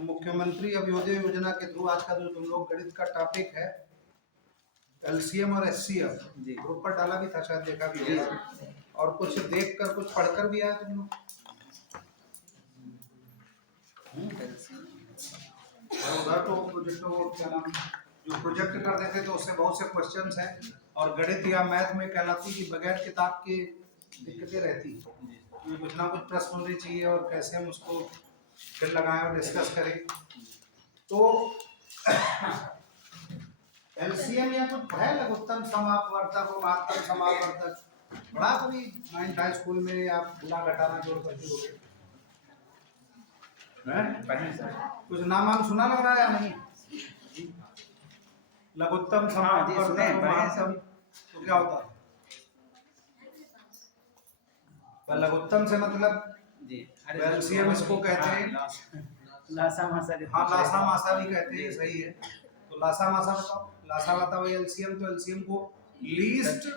मुख्यमंत्री अभ्युदय योजना के थ्रू आज का जो तुम लोग गणित का टॉपिक है एलसीएम और एचसीएफ जी ग्रुप पर डाला भी था, शायद देखा भी है, और कुछ देख कर कुछ पढ़कर भी आया तुम लोग। उधर तो प्रोजेक्ट क्या नाम जो प्रोजेक्ट कर देते तो उससे बहुत से क्वेश्चंस हैं, और गणित या मैथ में कहलाती कि बगैर किताब के दिक्कतें रहती, कुछ ना कुछ प्रश्न होने चाहिए और कैसे हम उसको फिर लगाएं और डिस्कस करें। तो एलसीएम या कुछ है लघुत्तम समापवर्तक और महत्तम समापवर्तक, बड़ा कभी 9th हाई स्कूल में आप गुणा घटाना जोड़ करके हो गए कुछ नाम सुना लग रहा है या नहीं? लघुत्तम समापवर्तक और महत्तम तो क्या होता है? लघुत्तम से मतलब जी एलसीएम इसको कहते हैं, लासा मासा हाँ लासा मासा भी कहते हैं, सही है। तो लासा मासा बताओ, लासा बताओ एलसीएम, तो एलसीएम को लीस्ट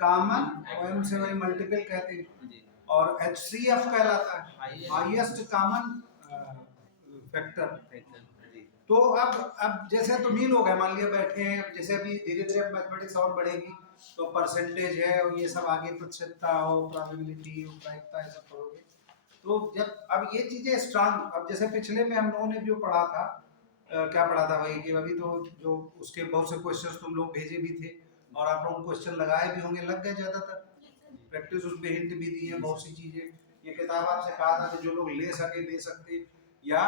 कॉमन और से वही मल्टीपल कहते हैं, और एचसीएफ कहलाता है हाईएस्ट कॉमन फैक्टर। तो अब जैसे तुम ही लोग हैं, मान लिया बैठे हैं, जैसे अभी धीरे धीरे मैथमेटिक्स और बढ़ेगी तो परसेंटेज है और ये सब आगे प्रतिशतता हो, प्रोबेबिलिटी, प्रायिकता, ये सब पढ़ोगे। तो जब अब ये चीजें स्ट्रांग, अब जैसे पिछले में हम लोगों ने जो पढ़ा था क्या पढ़ा था भाई कि अभी तो जो उसके बहुत से क्वेश्चंस तुम लोग भेजे भी थे और आप लोग क्वेश्चन लगाए भी होंगे, लग गए ज्यादातर, प्रैक्टिस उसमें हिंट भी दी है बहुत सी चीजें। ये किताब आपसे कहा था कि जो लोग ले सके ले सकते, या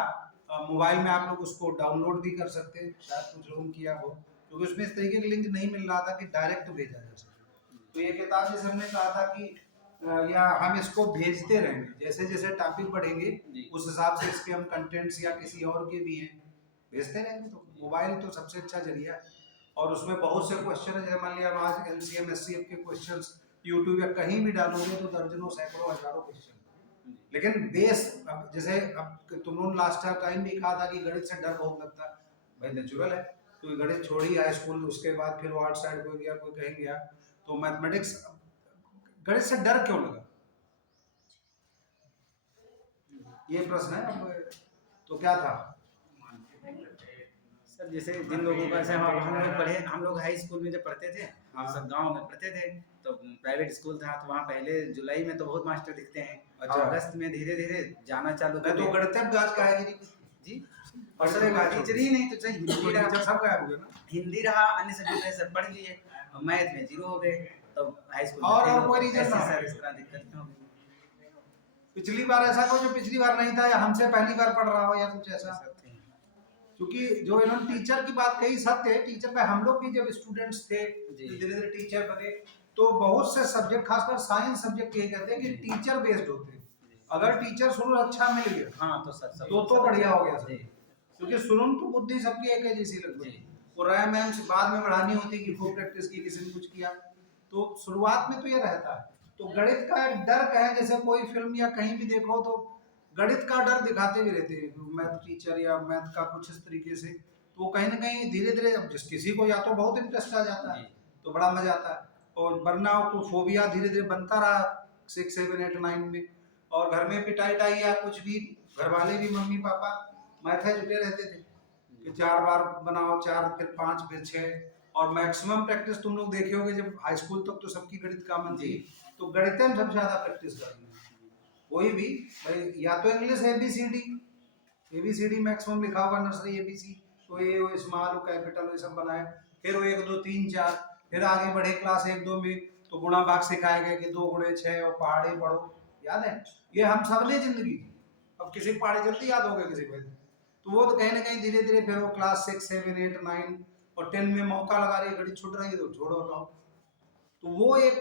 मोबाइल में आप लोग उसको डाउनलोड भी कर सकते, शायद कुछ लोगों किया हो, क्योंकि उसमें इस तरीके का लिंक नहीं मिल रहा था कि डायरेक्ट भेजा जा सके। तो ये किताब जैसे हमने कहा था कि या हम इसको भेजते रहेंगे, जैसे जैसे टॉपिक बढ़ेंगे उस हिसाब से इसके हम कंटेंट्स या किसी और के भी हैं भेजते रहेंगे। तो मोबाइल तो सबसे अच्छा जरिया है, और उसमें बहुत से क्वेश्चन है, जैसे मान लिया आज एलसीएम एचसीएफ के क्वेश्चंस यूट्यूब या कहीं भी डालोगे तो दर्जनों सैकड़ों हजारों क्वेश्चन, लेकिन बेस अब जैसे अब तुम लोगों ने लास्ट टाइम भी कहा था कि गणित से डर बहुत लगता है, भाई नेचुरल है, तो गणित छोड़ी हाई स्कूल, उसके बाद फिर वो आर्ट साइड कोई गया कोई कहीं गया, तो मैथमेटिक्स गणित से डर क्यों लगा, ये प्रश्न है। अब तो क्या था सर, जैसे जिन लोगों का से हम लोग पढ़े, हम लोग हाई स्कूल में जब पढ़ते थे, हाँ। सब गांव में पढ़ते थे, तो प्राइवेट स्कूल था, तो वहाँ पहले जुलाई में तो बहुत मास्टर दिखते हैं, अच्छा। और अगस्त में धीरे धीरे जाना चालू मैं तो गणित गाज का है जी, और सर टीचर ही नहीं तो चाहे हिंदी रहा, सब गायब हो गया ना, हिंदी रहा, अन्य सब्जेक्ट सब पढ़ लिए, मैथ में 0 हो गए, तो हाई स्कूल और कोई रीजन ना सर इस तरह दिक्कत हो गई। पिछली बार ऐसा कोई जो पिछली बार नहीं था या हमसे पहली बार पढ़ रहा हो या कुछ ऐसा, क्योंकि जो इन्होंने टीचर की बात कही सत्य है, टीचर पे हम लोग भी जब स्टूडेंट्स थे धीरे धीरे टीचर बने, तो बहुत से सब्जेक्ट खासकर साइंस सब्जेक्ट ये कहते हैं कि टीचर बेस्ड होते हैं, अगर टीचर शुरू अच्छा मिल गया हाँ तो सर तो बढ़िया हो गया सर, क्योंकि शुरू तो बुद्धि सबकी एक है जैसी लगती, वो रैम एम से बाद में बढ़ानी होती कि खूब प्रैक्टिस की, किसी ने कुछ किया, तो शुरुआत में तो ये रहता है। तो गणित का एक डर कहे, जैसे कोई फिल्म या कहीं भी देखो तो गणित का डर दिखाते भी रहते हैं, मैथ टीचर या मैथ का कुछ इस तरीके से, तो कहीं ना कहीं धीरे धीरे जिस किसी को या तो बहुत इंटरेस्ट आ जाता है तो बड़ा मजा आता है, और वरना को फोबिया धीरे धीरे बनता रहा 6, 7, 8, 9 में, और घर में पिटाई टाई या कुछ भी, घर वाले भी मम्मी पापा मैथे जुटे रहते थे कि 4 बार बनाओ, 4 फिर 5 फिर 6, और मैक्सिमम प्रैक्टिस तुम लोग देखे होगे जब हाई स्कूल तक तो सबकी गणित कॉमन थी, तो गणित में सबसे ज्यादा प्रैक्टिस करनी, कोई भी भाई, या तो इंग्लिश एबीसीडी मैक्सिमम लिखा होगा, नर्सरी एबीसी, तो ये स्मॉल कैपिटल ये सब बनाए, फिर वो 1 2 3 4, फिर आगे बढ़े क्लास 1 2 में तो गुणा भाग सिखाया गया कि 2 गुणे 6 और पहाड़ी पढ़ो, याद है ये हम सब ने जिंदगी, अब किसी को पहाड़ी जल्दी याद हो गया किसी को, तो वो तो कहीं ना कहीं धीरे धीरे फिर वो क्लास 6 7 8 9 और 10 में मौका लगा रही घड़ी छूट रही है तो छोड़ो रहो, तो वो एक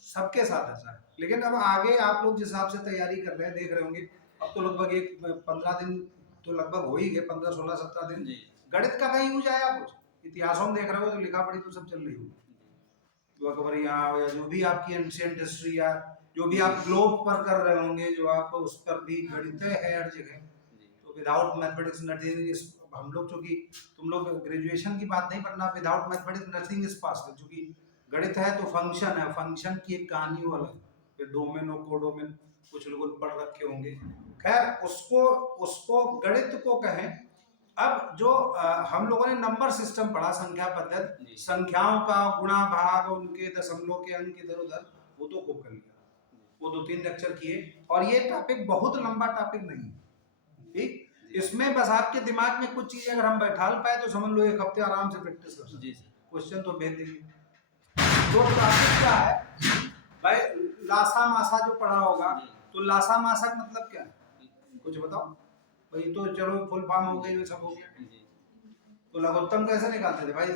सबके साथ ऐसा है। लेकिन अब आगे आप लोग जिस हिसाब से तैयारी कर रहे हैं देख रहे होंगे, अब तो लगभग एक 15 दिन तो लगभग हो ही गए, 15 16 17 दिन, गणित का कहीं यूज आया कुछ, इतिहासों में देख रहे हो तो लिखा पढ़ी तो सब चल रही होगी, अकबरिया या जो भी आपकी एंशिएंट हिस्ट्री या जो भी आप ग्लोब पर कर रहे होंगे, जो आप उस पर भी गणित है हर जगह, तो विदाउट मैथमेटिक्स नथिंग, हम लोग चूंकि तुम लोग ग्रेजुएशन की बात नहीं पढ़ना, without mathematics nothing is possible, क्योंकि गणित है तो फंक्शन है, फंक्शन की एक कहानी वो अलग, फिर डोमेन और कोडोमेन, कुछ लोगों ने पढ़ रखे होंगे। खैर उसको उसको गणित को कहें। अब जो हम लोगों ने नंबर सिस्टम पढ़ा, संख्या पद्धति, जी। संख्याओं का गुणा भाग, उनके दशमलव के अंक इधर उधर, वो तो खूब कर लिया, वो 2-3 लेक्चर किए। और ये टॉपिक बहुत लंबा टॉपिक नहीं है, ठीक। इसमें बस आपके दिमाग में कुछ चीजें अगर हम बैठाल पाए तो समझ लो 1 हफ्ते आराम से प्रैक्टिस कर सकते। जी क्वेश्चन तो भेज देंगे। तो टॉपिक क्या है भाई? लासा मासा जो पढ़ा होगा, तो लासा मासा का मतलब क्या है, कुछ बताओ भाई? तो चलो फुल फॉर्म हो गई, सब हो गया। तो लघुत्तम कैसे निकालते थे भाई?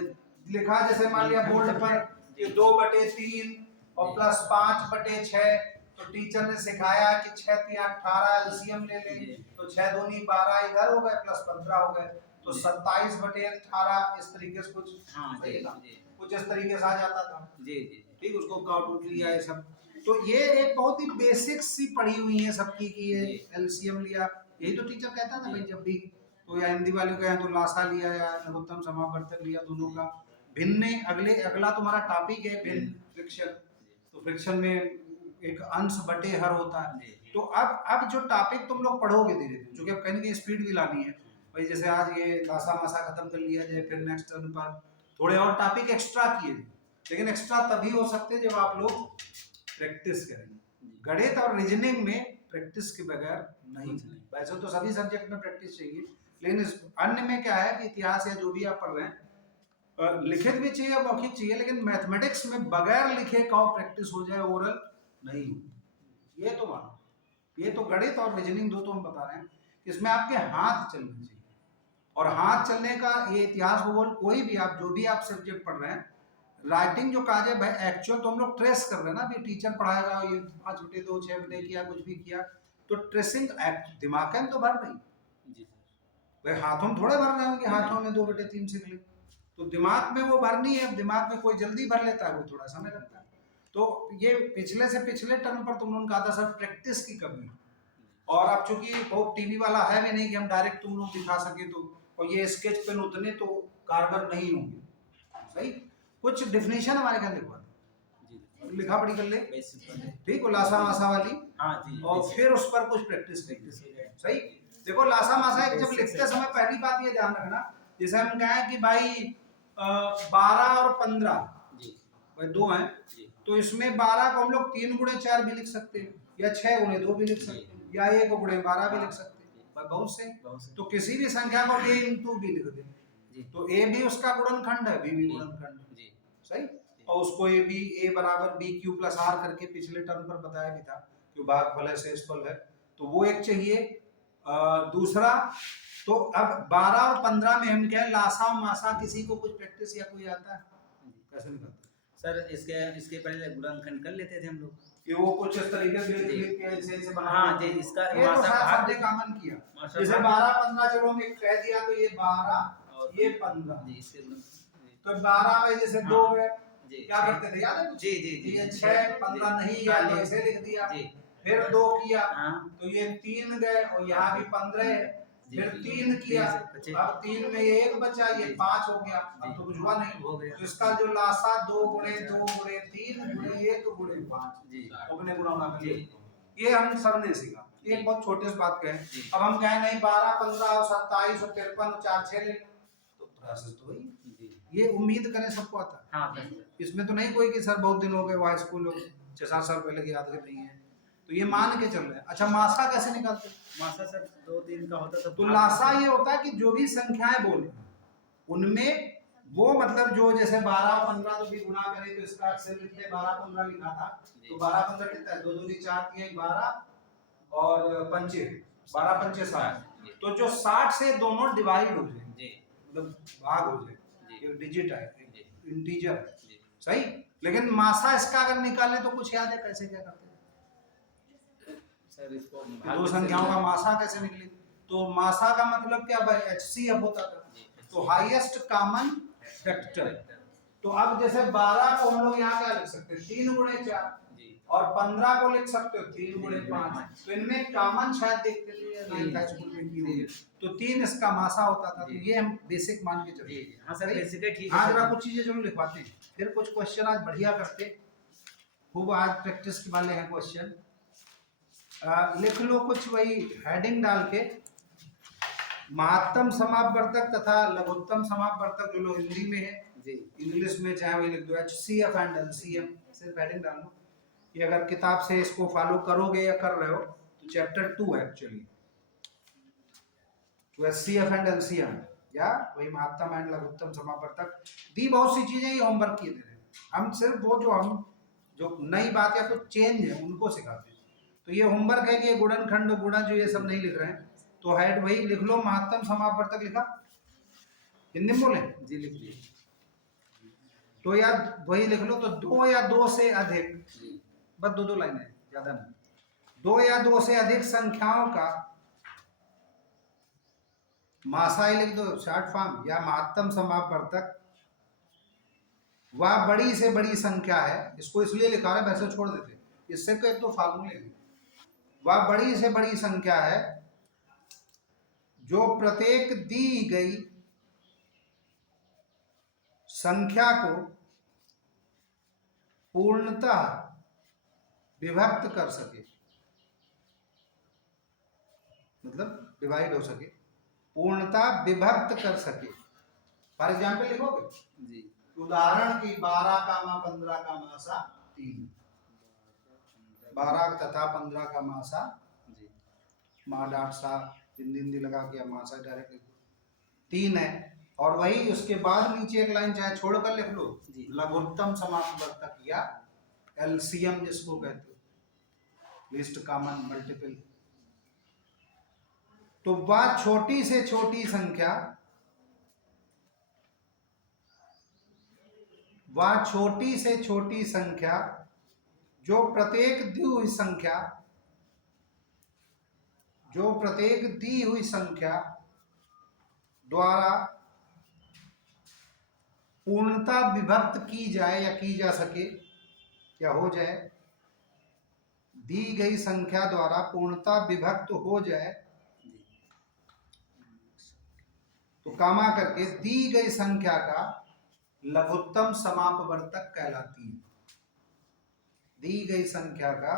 लिखा जैसे मान लिया बोर्ड पर कि 2/3 और प्लस 5/6, तो टीचर ने सिखाया कि 6 3 18 एलसीएम ले लें, तो 6 दूनी 12 इधर हो गए, प्लस 15 हो गए, तो 27/18 इस तरीके से कुछ कुछ इस तरीके से आ जाता था। जी जी ठीक, उसको काउंट आउट लिया ये सब। तो ये एक बहुत ही बेसिक सी पढ़ी हुई है सबकी कि ये एलसीएम लिया, यही तो टीचर कहता था भाई जब भी। तो या हिंदी वाले कहें तो लासा लिया या लघुत्तम समावर्तक लिया, दोनों का भिन्न। अगला तुम्हारा टॉपिक है भिन्न, फ्रिक्शन। तो फ्रिक्शन में एक अंश बटे हर होता है। तो अब जो टॉपिक तुम लोग पढ़ोगे धीरे धीरे, क्योंकि अब कहीं की स्पीड भी लानी है भाई। जैसे आज ये लासा मासा खत्म कर लिया जाए, फिर नेक्स्ट टर्न पर थोड़े और टॉपिक एक्स्ट्रा किए, लेकिन एक्स्ट्रा तभी हो सकते जब आप लोग प्रैक्टिस करेंगे। गणित और रीजनिंग में प्रैक्टिस के बगैर नहीं। वैसे तो सभी सब्जेक्ट में प्रैक्टिस चाहिए, लेकिन इस अन्य में क्या है कि इतिहास या जो भी आप पढ़ रहे हैं, लिखित भी चाहिए, मौखिक चाहिए, लेकिन मैथमेटिक्स में बगैर लिखे का प्रैक्टिस हो जाए ओरल नहीं होगी, ये तो मानो। ये तो गणित और रीजनिंग दो तो हम बता रहे हैं, इसमें आपके हाथ चलने चाहिए। और हाथ चलने का ये इतिहास भूगोल कोई भी आप जो भी आप सब्जेक्ट पढ़ रहे हैं, राइटिंग जो काज है भाई एक्चुअल तो हम लोग ट्रेस कर रहे हैं ना। अभी टीचर पढ़ाएगा ये 5/2 6/2 किया, कुछ भी किया, तो ट्रेसिंग दिमाग में तो भर नहीं भाई, हाथों में थोड़े भर रहे हैं कि हाथों में 2/3 सीख ले, तो दिमाग में वो भरनी है। दिमाग में कोई जल्दी भर लेता है, वो थोड़ा समय लगता है। तो ये पिछले से पिछले टर्म पर तुम लोगों ने कहा था सर प्रैक्टिस की कमी, और अब चूंकि बहुत टीवी वाला है भी नहीं कि हम डायरेक्ट तुम लोग दिखा सके, तो और ये स्केच पेन उतने तो कारगर नहीं होंगे, सही। कुछ डेफिनेशन हमारे घर लिखवा दो, लिखा पढ़ी कर ले, ठीक, लासा मासा वाली, और फिर उस पर कुछ प्रैक्टिस करेंगे, सही। देखो लासा मासा जब लिखते समय पहली बात ये ध्यान रखना, जैसे हम कहें कि भाई 12 और 15 भाई 2 हैं, तो इसमें 12 को हम लोग 3 गुणे 4 भी लिख सकते हैं, या 6 गुणे 2 भी लिख सकते हैं, या 1 गुणे 12 भी लिख सकते हैं, बहुत से। तो किसी भी संख्या को a into b लिख दें, तो a भी उसका गुणनखंड है, b भी गुणनखंड है, सही। और उसको a बराबर b q प्लस r करके पिछले टर्म पर बताया भी था कि भागफल है शेषफल है, तो वो एक चाहिए। दूसरा, तो अब 12 और 15 में हम क्या लासा और मासा, किसी को कुछ प्रैक्टिस या कोई आता है कैसे निकलता सर? इसके पहले गुणनखंड कर लेते थे हम लोग कि वो कुछ इस तरीके से लिख के ऐसे बना। हाँ जी, इसका ये तो सबने कॉमन किया, जैसे 12 15 चलो हमने कह दिया, तो ये 12 ये 15 जी, इसके तो 12 में जैसे 2 है, जी क्या करते थे याद है? जी जी जी ये 6 15 नहीं या तो ऐसे लिख दिया, फिर 2 किया, तो ये 3 गए, और यहाँ भी 15 है, फिर 3 किया, अब 3 में 1 बचा, ये 5 हो गया, अब तो कुछ हुआ नहीं हो गया। तो इसका जो लासा 2 गुणे 2 गुणे 3 गुणे 1 गुणे 5 अपने गुणा कर लिए, ये हम सब ने सीखा। ये बहुत छोटी सी बात कहें। अब हम कहें नहीं 12 15 और 27 और 53 और 4 6 ले, तो प्रोसेस तो वही, ये उम्मीद करें सबको आता है। इसमें तो नहीं कोई कि सर बहुत दिन हो गए हाई स्कूल 6-7 साल पहले की याद नहीं है, तो ये मान के चल रहे हैं। अच्छा मासा कैसे निकालते हैं? मासा सर 2-3 का होता था। तो लासा ये होता है कि जो भी संख्याएं बोले उनमें वो मतलब जो जैसे 12 और 15 तो भी गुणा करें, तो इसका अक्सर लिखते 12 15 लिखा था, तो 12 15 कितना है, 2 2 4 3 12 और 5 12 5 60, तो जो 60 से दोनों डिवाइड हो जाए, मतलब भाग हो जाए, ये डिजिट है, इंटीजर है, सही। लेकिन मासा इसका अगर निकालें तो कुछ याद है कैसे क्या करते हैं सर? इसको दो संख्याओं का मासा कैसे निकले? तो मासा का मतलब क्या भाई, HCF होता था, तो हाईएस्ट कॉमन फैक्टर। तो अब जैसे 12 को हम लोग यहाँ क्या लिख सकते हैं, 3 गुणे 4, और 15 को लिख सकते हो 3 गुणे 5, तो इनमें कॉमन शायद देखते थे स्कूल में की होगी, तो 3 इसका मासा होता था। तो ये हम बेसिक मान के चले। हाँ सर, बेसिक है, ठीक है। हाँ जरा कुछ चीजें जो लिखवाते हैं, फिर कुछ क्वेश्चन आज बढ़िया करते, खूब आज प्रैक्टिस वाले हैं क्वेश्चन। लिख लो कुछ वही हेडिंग डाल के, महत्तम समापवर्तक तथा लघुत्तम समापवर्तक जो लोग हिंदी में है, जी इंग्लिश में चाहे वही लिख दो HCF एंड LCM, सिर्फ हेडिंग डाल लो। ये अगर किताब से इसको फॉलो करोगे या कर रहे हो तो चैप्टर 2 है एक्चुअली, तो HCF एंड LCM या वही महत्तम एंड लघुत्तम समापवर्तक दी। बहुत सी चीजें ये होमवर्क किए दे रहे हैं, हम सिर्फ वो जो नई बात या कुछ चेंज है उनको सिखाते हैं। तो ये होमवर्क है कि ये गुणनखंड गुणा जो ये सब नहीं लिख रहे हैं, तो हेड वही लिख लो, महत्तम समापवर्तक लिखा, हिंदी में बोले जी लिख लीजिए। तो या वही लिख लो, तो 2 या 2 से अधिक, जी बस 2 लाइनें, ज्यादा नहीं, 2 या 2 से अधिक संख्याओं का मासाई लिख दो, शॉर्ट फॉर्म, या महत्तम समापवर्तक वह बड़ी से बड़ी संख्या है, इसको इसलिए लिखा है वैसे छोड़ देते, इससे तो एक तो फार्मूले हैं। वह बड़ी से बड़ी संख्या है जो प्रत्येक दी गई संख्या को पूर्णतः विभक्त कर सके, मतलब डिवाइड हो सके, पूर्णतः विभक्त कर सके। फॉर एग्जाम्पल लिखोगे जी उदाहरण की 12 कामा 15 का मासा 3, 12 तथा 15 का मासा जी मा डाट सा हिंदी लगा के मासा डायरेक्ट 3 है। और वही उसके बाद नीचे एक लाइन चाहे छोड़कर लिख लो, जी। लघुत्तम समापवर्तक या LCM जिसको कहते हो, लिस्ट कॉमन मल्टीपल। तो वह छोटी से छोटी संख्या, वह छोटी से छोटी संख्या जो प्रत्येक दी हुई संख्या द्वारा पूर्णता विभक्त की जाए या की जा सके, क्या हो जाए, दी गई संख्या द्वारा पूर्णता विभक्त हो जाए, तो कामा करके दी गई संख्या का लघुत्तम समापवर्तक कहलाती है। दी गई संख्या का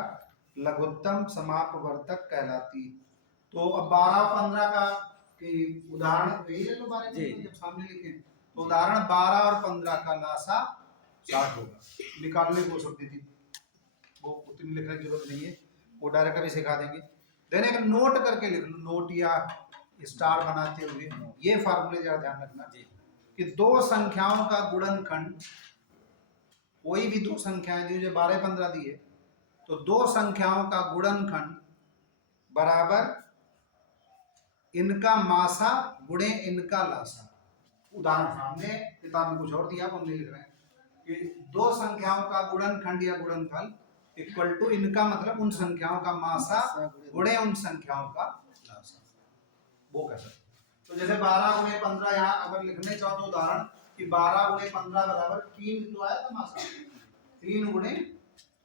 लघुत्तम समापवर्तक कहलाती है। तो अब 12 15 का उदाहरण यही ले लो, 12 जब सामने लिखे तो उदाहरण 12 और 15 का लासा 60 होगा। निकालने को सकती थी, वो उतनी लिखने की जरूरत नहीं है, वो डायरेक्ट अभी सिखा देंगे। देन एक नोट करके लिख लो, नोट या स्टार बनाते हुए ये फार्मूले जरा ध्यान रखना कि दो संख्याओं का गुणनखंड, कोई भी दो संख्याएं दी, जो 12 15 दी है, तो दो संख्याओं का गुणनखंड बराबर इनका मासा गुणे इनका लासा। उदाहरण सामने किताब में कुछ और दिया, हम नहीं लिख रहे हैं कि दो संख्याओं का गुणनखंड या गुणनफल इक्वल टू इनका, मतलब उन संख्याओं का मासा गुणे उन संख्याओं का लासा, वो कैसे। तो जैसे 12 गुणे 15 यहाँ अगर लिखने चाहो तो उदाहरण कि 12 गुणे 15 बराबर 3 तो आया था मासा, 3 गुणे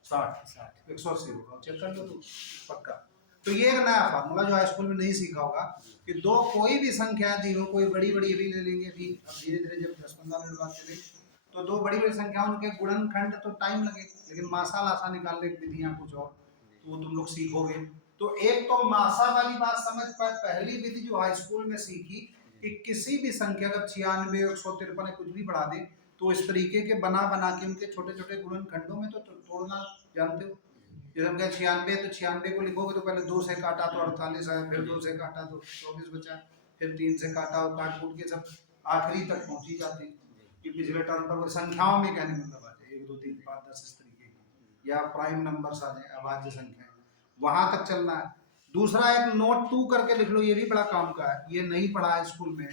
60 180 होगा, चेक कर लो तो पक्का। तो ये एक नया फार्मूला जो हाई स्कूल में नहीं सीखा होगा कि दो कोई भी संख्या दी हो, कोई बड़ी बड़ी भी ले लेंगे अभी, अब धीरे धीरे जब 10-15 मिनट बाद चले तो दो बड़ी बड़ी संख्या, उनके गुणनखंड तो टाइम लगे, लेकिन मासा लासा निकालने की विधियां कुछ और, तो वो तुम लोग सीखोगे। तो एक तो मासा वाली बात समझ पाए, पहली विधि जो हाई स्कूल में सीखी कि किसी भी संख्या अगर 96 153 कुछ भी बढ़ा दे तो इस तरीके के बना बना के उनके छोटे छोटे गुणनखंडों में तो तोड़ना जानते हो। जैसे हम कहें 96 तो 96 को लिखोगे तो पहले 2 से काटा तो 48 आया, फिर 2 से काटा तो 24 बचा, फिर 3 से काटा और काट कूट के सब आखिरी तक पहुंची जाती है कि पिछले टर्म पर संख्याओं में कहने मतलब आ जाए 1 2 3 5 10 इस तरीके की, या प्राइम नंबर्स आ जाए, अभाज्य संख्या, वहां तक चलना है। दूसरा एक नोट 2 करके लिख लो, ये भी बड़ा काम का है, ये नहीं पढ़ा है स्कूल में।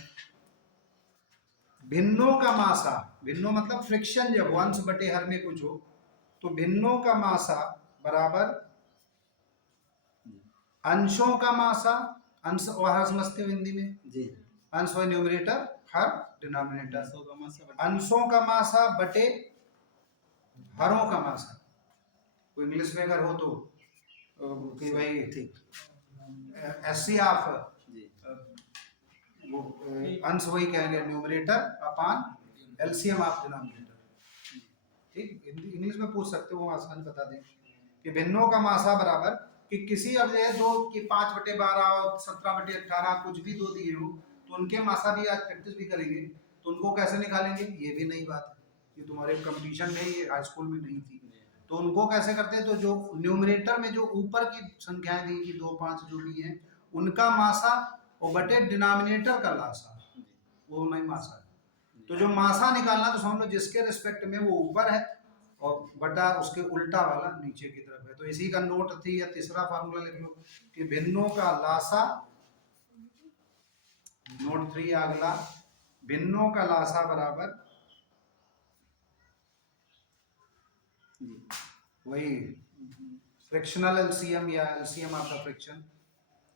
भिन्नों का मासा, भिन्नों मतलब फ्रिक्शन, जब वंश बटे हर में कुछ हो तो भिन्नों का मासा बराबर अंशों का मासा, अंश वह समझते हो हिंदी में जी, अंश है न्यूमरेटर, हर डिनोमिनेटर, अंशों का मासा बटे हरों का मासा। कोई इंग्लिश में अगर हो तो कि भाई ठीक एससी ऑफ वो अंश वही कहेंगे numerator upon LCM of denominator, ठीक। इंग्लिश में पूछ सकते हो, वो आसान बता दें कि भिन्नों का मासा बराबर कि किसी अब ये दो कि 5/12 और 17/18 कुछ भी दो दिए हो तो उनके मासा भी आज प्रैक्टिस भी करेंगे, तो उनको कैसे निकालेंगे, ये भी नई बात है, ये तुम्हारे कंपटीशन में ये हाई स्कूल में नहीं थी। तो उनको कैसे करते हैं, तो जो न्यूमरेटर में जो ऊपर की संख्याएं दी कि 2 5 जो भी हैं उनका मासा और बटे डिनोमिनेटर का लासा, वो नहीं मासा है। तो जो मासा निकालना तो समझ लो जिसके रिस्पेक्ट में वो ऊपर है और बटा उसके उल्टा वाला नीचे की तरफ है। तो इसी का नोट थी या तीसरा फार्मूला लिख लो कि भिन्नों का लासा, नोट 3 अगला, भिन्नों का लासा बराबर वही फ्रिक्शनल एलसीएम या LCM of the fraction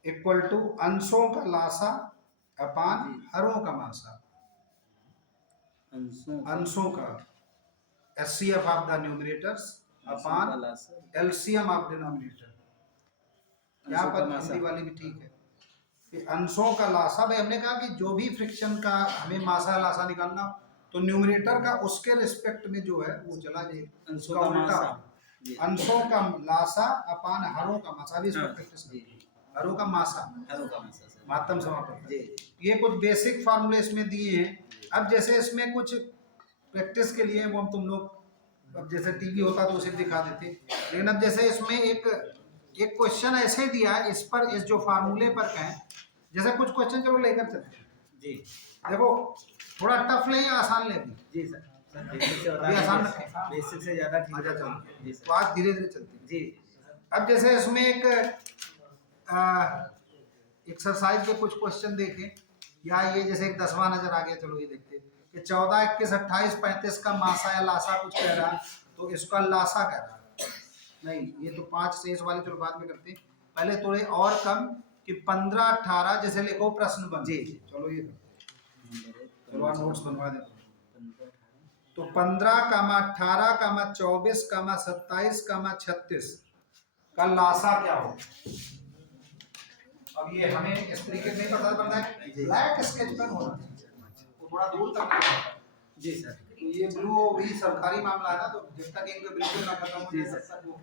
equal to अंशों का लासा अपान हरों का मासा, अंशों का एचसीएफ ऑफ द न्यूमरेटर्स अपान एलसीएम ऑफ डिनोमिनेटर। यहाँ पर हिंदी वाली भी ठीक है कि अंशों का लासा, भाई हमने कहा कि जो भी फ्रिक्शन का हमें मासा लासा निकालना तो न्यूमरेटर का उसके रिस्पेक्ट में जो है वो चला जाए, अंशों का उल्टा मासा, अंशों का लासा अपान हरों का मासा, भी इसको प्रैक्टिस हरों का मासा, मातम समापन। ये कुछ बेसिक फार्मूले इसमें दिए हैं। अब जैसे इसमें कुछ प्रैक्टिस के लिए वो हम तुम लोग, अब जैसे टीवी होता तो उसे दिखा देते, लेकिन अब जैसे इसमें एक क्वेश्चन ऐसे दिया है, इस पर इस जो फार्मूले पर कहें, जैसे कुछ क्वेश्चन चलो लेकर चलते हैं जी। देखो थोड़ा टफ ले या आसान ले जी सर, अभी आसान रखें, बेसिक से ज्यादा ठीक है चलो जी, तो आज धीरे धीरे चलते हैं जी। अब जैसे इसमें एक एक्सरसाइज के कुछ क्वेश्चन देखें, या ये जैसे एक 10वां नजर आ गया, चलो ये देखते हैं कि 14 21 28 35 का मासा या लासा कुछ कह रहा है, तो इसका लासा कह रहा है, नहीं ये तो 5 शेष वाले चलो बाद में करते हैं, पहले थोड़े और कम कि 15 18 जैसे लिखो प्रश्न बन जी। चलो ये चलो आप नोट्स बनवा देते हैं। तो 15, 18, 24, 27, 36 का लासा क्या हो। अब ये हमें इस तरीके से नहीं पता बनता है, ब्लैक स्केच पेन होना तो थोड़ा दूर तक जी सर। ये ब्लू भी सरकारी मामला है ना, तो जब तक इनका बिल्कुल ना खत्म हो जाए तब तक वो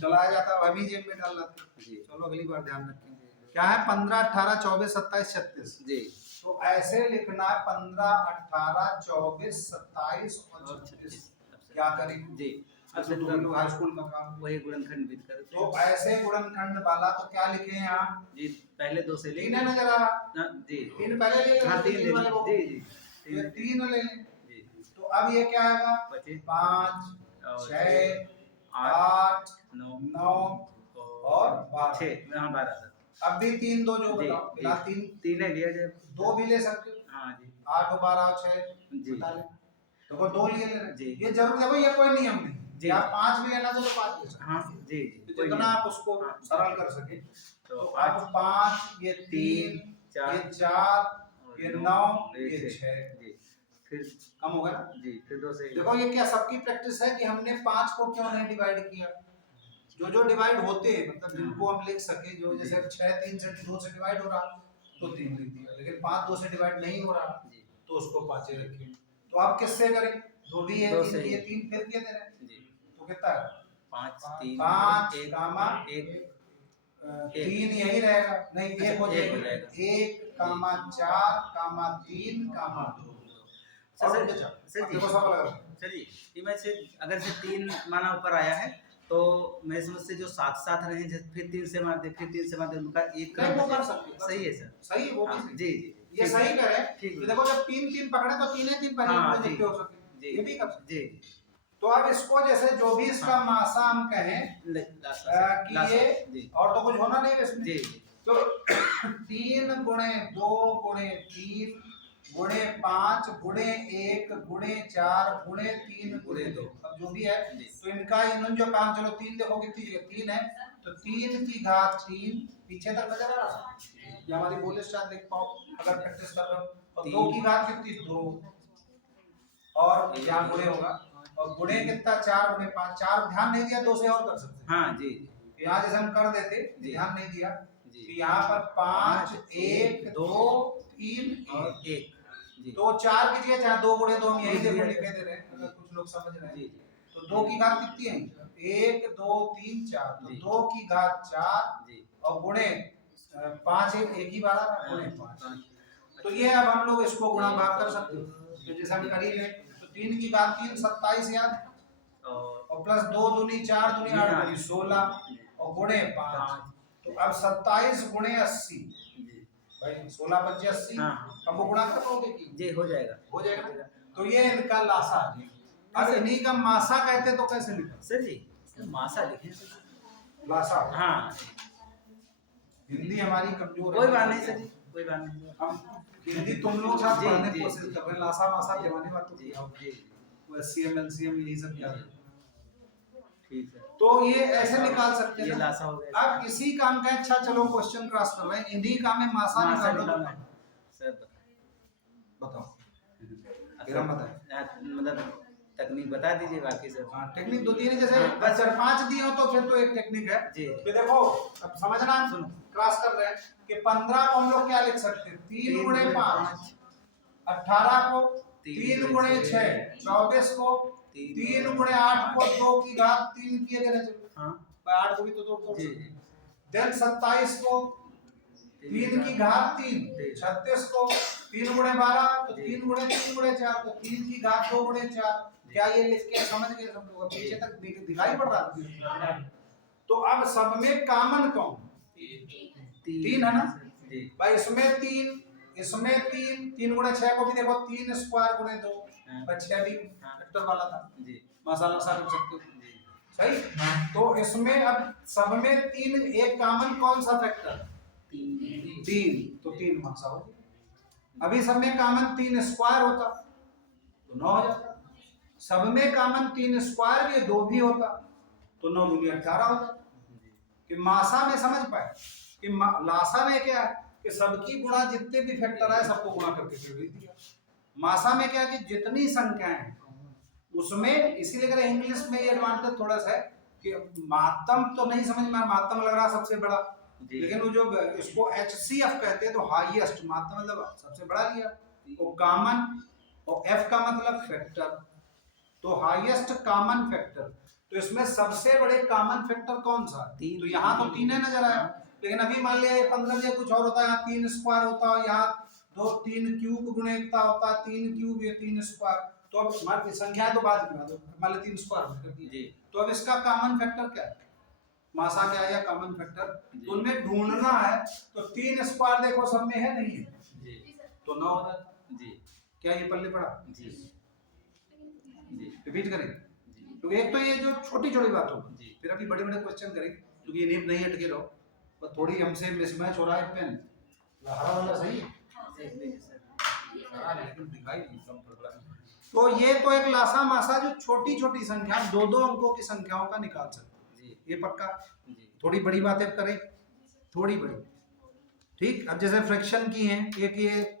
चलाया जाता है, वही जेब में डाल लाते जी। चलो अगली बार ध्यान रखेंगे क्या है 15 18 24 27 36 जी। तो ऐसे लिखना है 15 18 24 27 और 36 क्या करें जी। अच्छा तो लोग हाई स्कूल का काम वही गुणनखंड विद कर, तो ऐसे गुणनखंड वाला तो क्या लिखे हैं यहाँ जी, पहले 2 से ले तीन नजर आ रहा जी, 3 पहले ले हाँ 3 वाले जी जी, ये 3 ले लें जी। तो अब ये क्या आएगा 5 6 8 9 और 12 यहाँ 12 सर। अब भी 3 2 जो बताओ फिलहाल 3 है लिया जाए, 2 भी ले सकते हो हाँ जी, 8 और 12 और 6 जी बता ले, देखो 2 लिए ले जी। ये जरूर देखो ये कोई नियम नहीं जी, आप 5 भी लेना तो 5 ले सकते हाँ जी, जितना आप उसको सरल कर सके। तो आप 5 ये 3 ये 4 ये 9 ये 6 जी, फिर कम होगा ना जी, फिर 2 से देखो ये क्या सबकी प्रैक्टिस है कि हमने 5 को क्यों नहीं डिवाइड किया, जो डिवाइड होते हैं मतलब जिनको हम लिख सके, जो जैसे 6 3 से 2 से डिवाइड हो रहा तो 3 लिख दिया, लेकिन 5 2 से डिवाइड नहीं हो रहा तो उसको 5 रखें। तो आप किससे करें, 2 भी है 3 भी है 3 फिर किए दे रहे जी, तो कितना है 5 3 5 कामा 1 3 यही रहेगा नहीं 1 हो जाएगा 1 कामा 4 कामा 3 कामा 2 सर जी सर जी ये मैं से अगर से 3 माना ऊपर आया है तो मैं समझ से जो साथ साथ रहे जैसे फिर 3 से मार दे फिर 3 से मार दे उनका एक कर सकते सही है सर, सही वो भी जी जी ये सही करे तो देखो जब 3 3 पकड़े तो 3 3 पहले हो सके ये भी कर सकते जी। तो अब इसको जैसे जो भी इसका मासा हम कहें कि ये और तो कुछ होना नहीं इसमें जी। तो 3 गुणे 2 गुणे 3 गुणे 5 गुणे 1 गुणे 4 गुणे 3 गुणे 2 अब जो भी है तो इनका इन्होंने जो काम चलो 3 देखो कितनी जगह 3 है तो 3 की घात 3 पीछे तक नजर आ रहा है ये हमारी बोले स्टार देख पाओ अगर प्रैक्टिस कर रहे हो और 2 की घात कितनी 2 और यहाँ गुणे होगा और गुणे कितना 4 गुणे 5 4 ध्यान नहीं दिया 2 से और कर सकते हाँ जी। यहाँ जैसे हम कर देते ध्यान नहीं दिया कि यहाँ पर 5 1 2 3 और 1 तो 4 की जगह 4 2 गुणे 2 हम यही देखो लिखे दे रहे हैं अगर कुछ लोग समझ रहे हैं तो 2 की घात कितनी है 1 2 3 4 तो जी। 2 की घात 4 जी और गुणे 5 एक ही 12 ना गुणे 5। तो ये अब हम लोग इसको गुणा भाग कर सकते हो। तो जैसे हम कर ही रहे तो 3 की घात 3 27 याद और प्लस 2 दूनी 4 दूनी 8 दूनी 16 और गुणे 5। तो अब 27 गुणे 80 भाई 16 5 80 हाँ। अब वो गुणा कर दोगे कि जी हो जाएगा। हो जाएगा। तो ये इनका लासा है। अब इन्हीं का मासा कहते तो कैसे लिखा सर जी मासा लिखे लासा। हाँ हिंदी हमारी कमजोर है। कोई बात नहीं सर जी कोई बात नहीं। हम हिंदी तुम लोग साथ पढ़ने की जी, कोशिश जी। कर रहे हैं लासा मासा जमाने बात तो जी जी वो एससीएम एलसीएम यही सब याद है। ठीक है तो ये ऐसे निकाल सकते ये हैं। लासा हो गया। अब इसी काम का अच्छा चलो क्वेश्चन क्रॉस कर रहे हैं इन्हीं काम में मासा मासा निकालो निकालना है। सर बताओ फिर हम बताएं। मतलब तकनीक बता दीजिए बाकी सर। हाँ टेक्निक दो तीन है जैसे हाँ, बस। 4 5 दिए हो तो फिर तो एक टेक्निक है जी। फिर देखो अब समझना सुनो। क्रॉस कर रहे हैं कि 15 को हम लोग क्या लिख सकते हैं 3 गुणे 5 18 को 3 गुणे 6 24 को 3 गुणे 8 को 2 की घात 3 किए देना चाहिए। हाँ 8 को भी तो तोड़ जी सकते हैं। देन 27 को 3 की घात 3 36 को 3 गुणे 12 तो 3 गुणे 4 तो 3 की घात 2 गुणे 4। क्या ये लिख के समझ गए सब लोग पीछे तक दिखाई पड़ रहा है। तो अब सब में कॉमन कौन 3 है ना जी भाई इसमें 3 गुणे 6 को भी देखो 3 स्क्वायर गुणे 2 पर 6 भी वेक्टर वाला था जी मसाला सा कर सकते हो जी सही। तो इसमें अब सब में 3 एक कॉमन कौन सा फैक्टर 3 तो 3 मासा हो गया। अभी सब में कॉमन 3 स्क्वायर होता तो 9 हो जाता। सब में कॉमन 3 स्क्वायर भी 2 भी होता तो 9 दूनी 18 हो जाता। कि मासा में समझ पाए कि लासा में क्या है कि सबकी गुणा जितने भी फैक्टर आए सबको गुणा करके फिर दिया। मासा में क्या है कि जितनी संख्याएं हैं उसमें इसीलिए अगर इंग्लिश में ये एडवांटेज थोड़ा सा है कि महत्तम तो नहीं समझ में महत्तम लग रहा सबसे बड़ा लेकिन वो जो इसको HCF कहते हैं तो हाईएस्ट महत्तम मतलब सबसे बड़ा लिया वो कॉमन और F का मतलब फैक्टर तो हाईएस्ट कॉमन फैक्टर। तो इसमें सबसे बड़े कॉमन फैक्टर कौन सा है तो यहाँ तो 3 है नजर आया लेकिन अभी मान लिया 15 में कुछ और होता है यहाँ 3 स्क्वायर होता है यहाँ 2 3 क्यूब गुणे एकता होता है 3 क्यूब ये 3 स्क्वायर। तो अब मान संख्या तो बाद में मान ली 3 स्क्वायर कर दिए तो अब इसका कॉमन फैक्टर क्या है मासा क्या है या कॉमन फैक्टर तो उनमें ढूंढना है तो 3 स्क्वायर देखो सब में है नहीं है तो 9 हो जाता जी। क्या ये पल्ले पड़ा जी रिपीट करें तो एक तो ये जो छोटी छोटी बात हो फिर अभी बड़े बड़े क्वेश्चन करें क्योंकि ये नहीं अटके रहो पर थोड़ी हमसे मिसमैच हो रहा है पेन हरा वाला सही है लेकिन दिखाई नहीं कम पड़ रहा है। तो ये तो एक लासा मासा जो छोटी छोटी संख्या 2-2 अंकों की संख्याओं का निकाल सकते हैं ये पक्का। थोड़ी बड़ी बातें करें थोड़ी बड़ी ठीक। अब जैसे फ्रैक्शन की हैं एक ये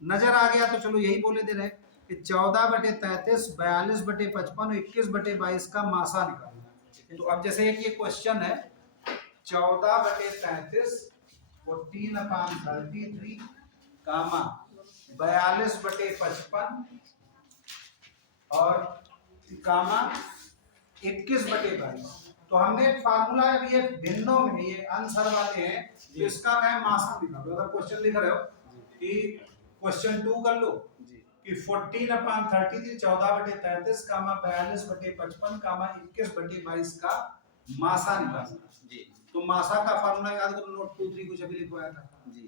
नजर आ गया तो चलो यही बोले दे रहे हैं कि 14/33 42/55 और 21/22 का मासा निकालना। तो अब जैसे एक ये क्वेश्चन है 14/33 14/33 कामा 42/55 और कामा 21/22। तो हमने एक फार्मूला है ये भिन्नों में ये आंसर वाले हैं तो इसका मैं मासा निकालो। अगर क्वेश्चन लिख रहे हो कि क्वेश्चन 2 कर लो कि 14/33 14/33 कामा 42/55 कामा 21/22 का मासा निकालना। तो मासा का फार्मूला याद करो नोट 2 3 कुछ अभी लिखवाया था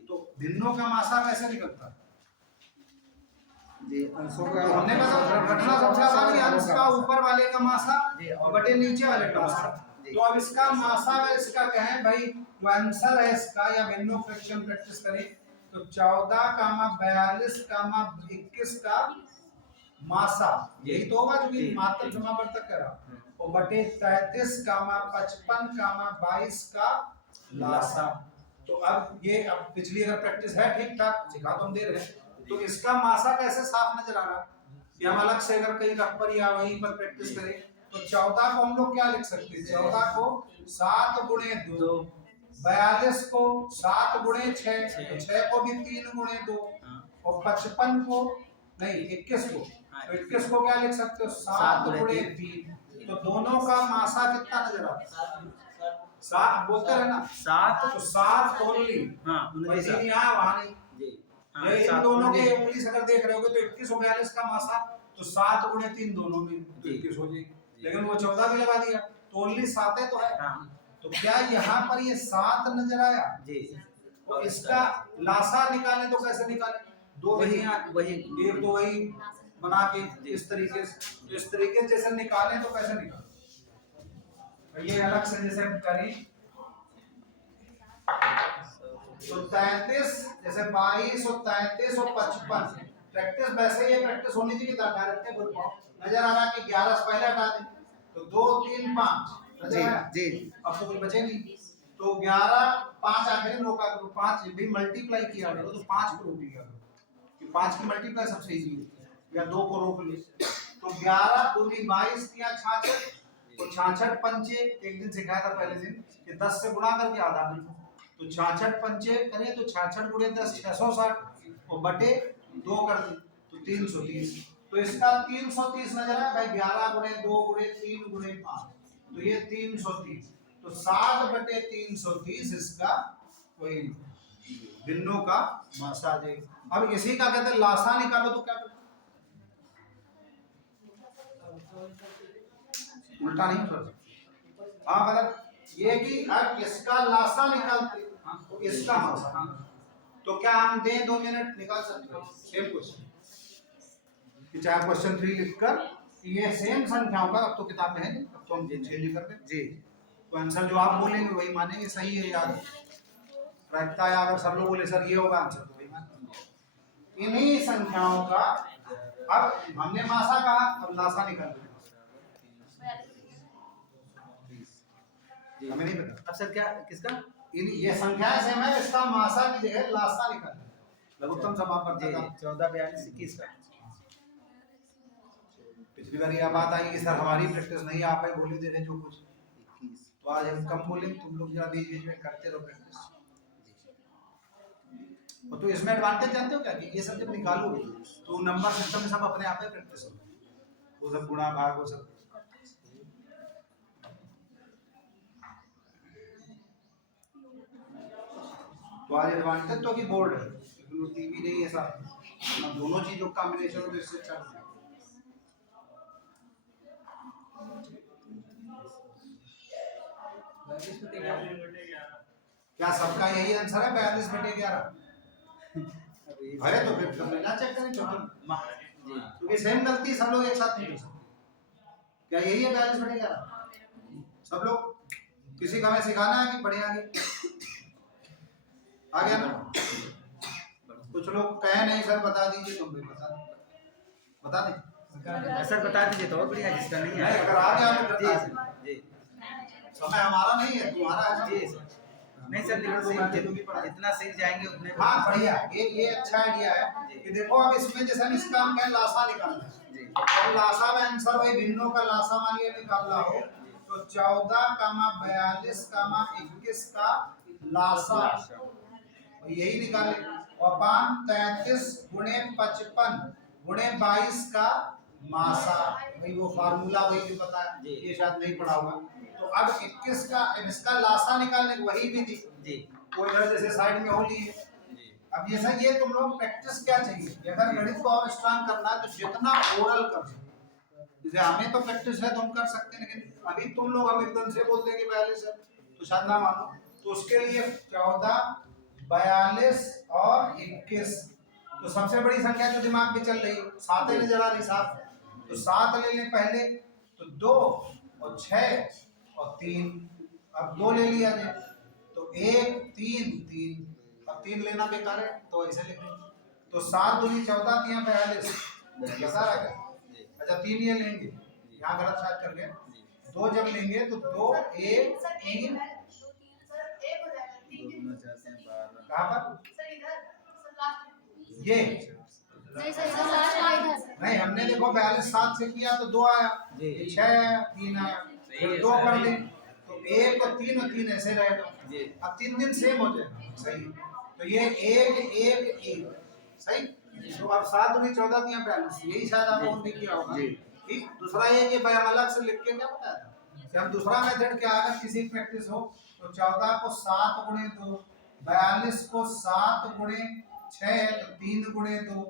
तो भिन्नों का मासा कैसे निकलता है जी अंशों का हमने कहा रखना सबसे आसान है अंश का ऊपर वाले का मासा और बटे नीचे वाले का मासा। तो अब इसका मासा अगर इसका कहें भाई जो आंसर है इसका या भिन्नों फ्रैक्शन प्रैक्टिस करें तो 14/42/21 का मासा यही तो होगा जो कि मात्रा समावर्तक करा और बटे 33/55/22 का लासा। तो अब ये अब पिछली अगर प्रैक्टिस है ठीक ठाक सिखा तो हम दे रहे हैं तो इसका मासा कैसे साफ नजर आ रहा है हम अलग से अगर कहीं रख पर या वहीं पर प्रैक्टिस करें तो 14 को हम लोग क्या लिख सकते हैं 14 को 7 गुणे 2 42 को 7 गुणे 6 6 को भी 3 गुणे 2 और 55 को नहीं 21 को तो 21 को क्या लिख सकते हो 7 गुणे 3 तो दोनों का मासा कितना नजर आता है? 7 बोलते रहे ना, 7 तो 7 ओनली। हाँ 19 वैसे यहाँ वहां नहीं। जी हाँ ये इन 7 दोनों के उंगली से अगर देख रहे होगे तो 21 और 42 का मासा, तो 7 गुणे 3 दोनों में तो जी। 21 हो जाएगी। लेकिन वो 14 भी लगा दिया तो ओनली 7 है तो है। हाँ तो क्या यहाँ पर ये 7 नजर आया? जी तो इसका लासा निकालें तो कैसे निकालें? दो वही विधियां, वही एक तो वही बना के इस तरीके से, तो इस तरीके से जैसे निकालें तो कैसे निकालें? तो ये अलग से जैसे करें तो 33 जैसे 22 और 33 और 55 प्रैक्टिस वैसे ही प्रैक्टिस होनी चाहिए था। डायरेक्ट ग्रुप नजर आ रहा है कि 11 से पहले हटा दें तो 2 3 5 जी जी अब तो कुछ बचे नहीं। तो 11 5 आखिरी में रोका करो, 5 भी मल्टीप्लाई किया करो तो 5 को रोक लिया करो कि 5 की मल्टीप्लाई सबसे इजी होती है, या 2 को रोक ले। तो 11 दूनी 22 या 66 तो 66 पंचे एक दिन सिखाया था पहले दिन कि 10 से गुणा करके आधा कर दो, तो 66 पंचे करें तो 66 गुणे 10 660 और बटे 2 कर दें तो 330। तो इसका 330 नजर है भाई, 11 गुणे 2 गुणे 3 गुणे 5 तो ये 330। तो 7 बटे 330 इसका वही भिन्नों का मासा आ जाएगा। अब इसी का कहते हैं लासा निकालो तो क्या करो? उल्टा नहीं कर सकते। हाँ मतलब ये कि अब इसका लासा निकालते तो इसका मासा, तो क्या हम दें 2 मिनट निकाल सकते हैं? सेम क्वेश्चन कि चाहे क्वेश्चन 3 लिखकर ये सेम संख्याओं का, अब तो किताब में है नहीं, अब तो हम चेंज कर दें जी। तो आंसर जो आप बोलेंगे वही मानेंगे, सही है यार रहता है। अगर सब लोग बोले सर ये होगा आंसर तो वही मानेंगे। इन्हीं संख्याओं का अब हमने मासा कहा, अब लासा निकाल हमें नहीं पता। अब सर क्या किसका? ये संख्याएं सेम है, इसका मासा की जगह लासा निकाल लघुत्तम समापन जी का 14 42 21 का। पिछली बार यह बात आई कि सर हमारी प्रैक्टिस नहीं आ पाई, बोली दे रहे जो कुछ 21 तो आज हम कम बोलेंगे, तुम लोग जरा बीच बीच में करते रहो प्रैक्टिस। तो इसमें एडवांटेज जानते हो क्या कि ये सब जब निकालोगे तो नंबर सिस्टम में सब अपने आप ही प्रैक्टिस होगा, वो सब गुणा भाग वो सब। तो आज एडवांटेज तो कि बोर्ड है, टीवी नहीं है सब, दोनों चीजों का कॉम्बिनेशन में इससे अच्छा है। क्या सबका यही आंसर है 42/11? अरे तो फिर ना चेक करें जी क्योंकि सेम गलती सब लोग एक साथ नहीं कर सकते। क्या यही है 42/11? सब लोग किसी का हमें सिखाना है कि बढ़िया आ गया ना? कुछ लोग कहे नहीं सर बता दीजिए, तुम भी बता दें सर बता दीजिए तो बढ़िया, जिसका नहीं है अगर आ गया तो जी जी समय हमारा नहीं है तुम्हारा है। जी सर। नहीं सर जितना सीख जाएंगे उतने। हाँ बढ़िया, ये अच्छा आइडिया है कि देखो अब इसमें जैसे इसका हम कहें लासा निकालना है जी और लासा में आंसर वही भिन्नों का लासा मान लिया निकालना हो तो 14, 42, 21 का लासा यही निकाले और 33 गुणे 55 गुणे 22 का मासा, वही वो फार्मूला वही भी पता है, ये शायद नहीं पढ़ा होगा। तो अब 21 का इसका लासा निकालने की वही विधि जी वो इधर जैसे साइड में हो ली है। अब जैसा ये तुम लोग प्रैक्टिस क्या चाहिए, अगर गणित को और स्ट्रांग करना है तो जितना ओरल कर सकते, जैसे हमें तो प्रैक्टिस है तो हम कर सकते हैं, लेकिन अभी तुम लोग हम एकदम से बोल देंगे 42 है तो शायद ना मानो, तो उसके लिए 14, 42 और 21 तो सबसे बड़ी संख्या जो दिमाग में चल रही है 7 है नजर आ रही 7, तो 7 ले लें पहले, तो 2 और 6 और 3, अब 2 ले लिया जाए तो 1 3 3, अब 3 लेना बेकार है तो ऐसे लिख लें तो 7 दूनी 14 3 42 बता रहा है। अच्छा 3 ये लेंगे, यहाँ गलत शायद कर गए, 2 जब लेंगे तो 2 1 3 कहाँ पर ये नहीं हमने देखो 42 7 से किया तो 2 आया, 6 आया, 3 आया, फिर 2 कर दें तो 1 और 3 और 3 ऐसे रहेगा, अब 3 दिन सेम हो जाएगा सही, तो ये 1 1 1 सही। तो अब 7 दूनी 14 3 42 यही शायद आपने किया होगा, ठीक। दूसरा ये कि भाई हम अलग से लिख के क्या बताया था कि हम दूसरा मेथड क्या, अगर किसी प्रैक्टिस हो तो 14 को 7 गुणे 2, 42 को 7 गुणे 6 तो 3 गुणे 2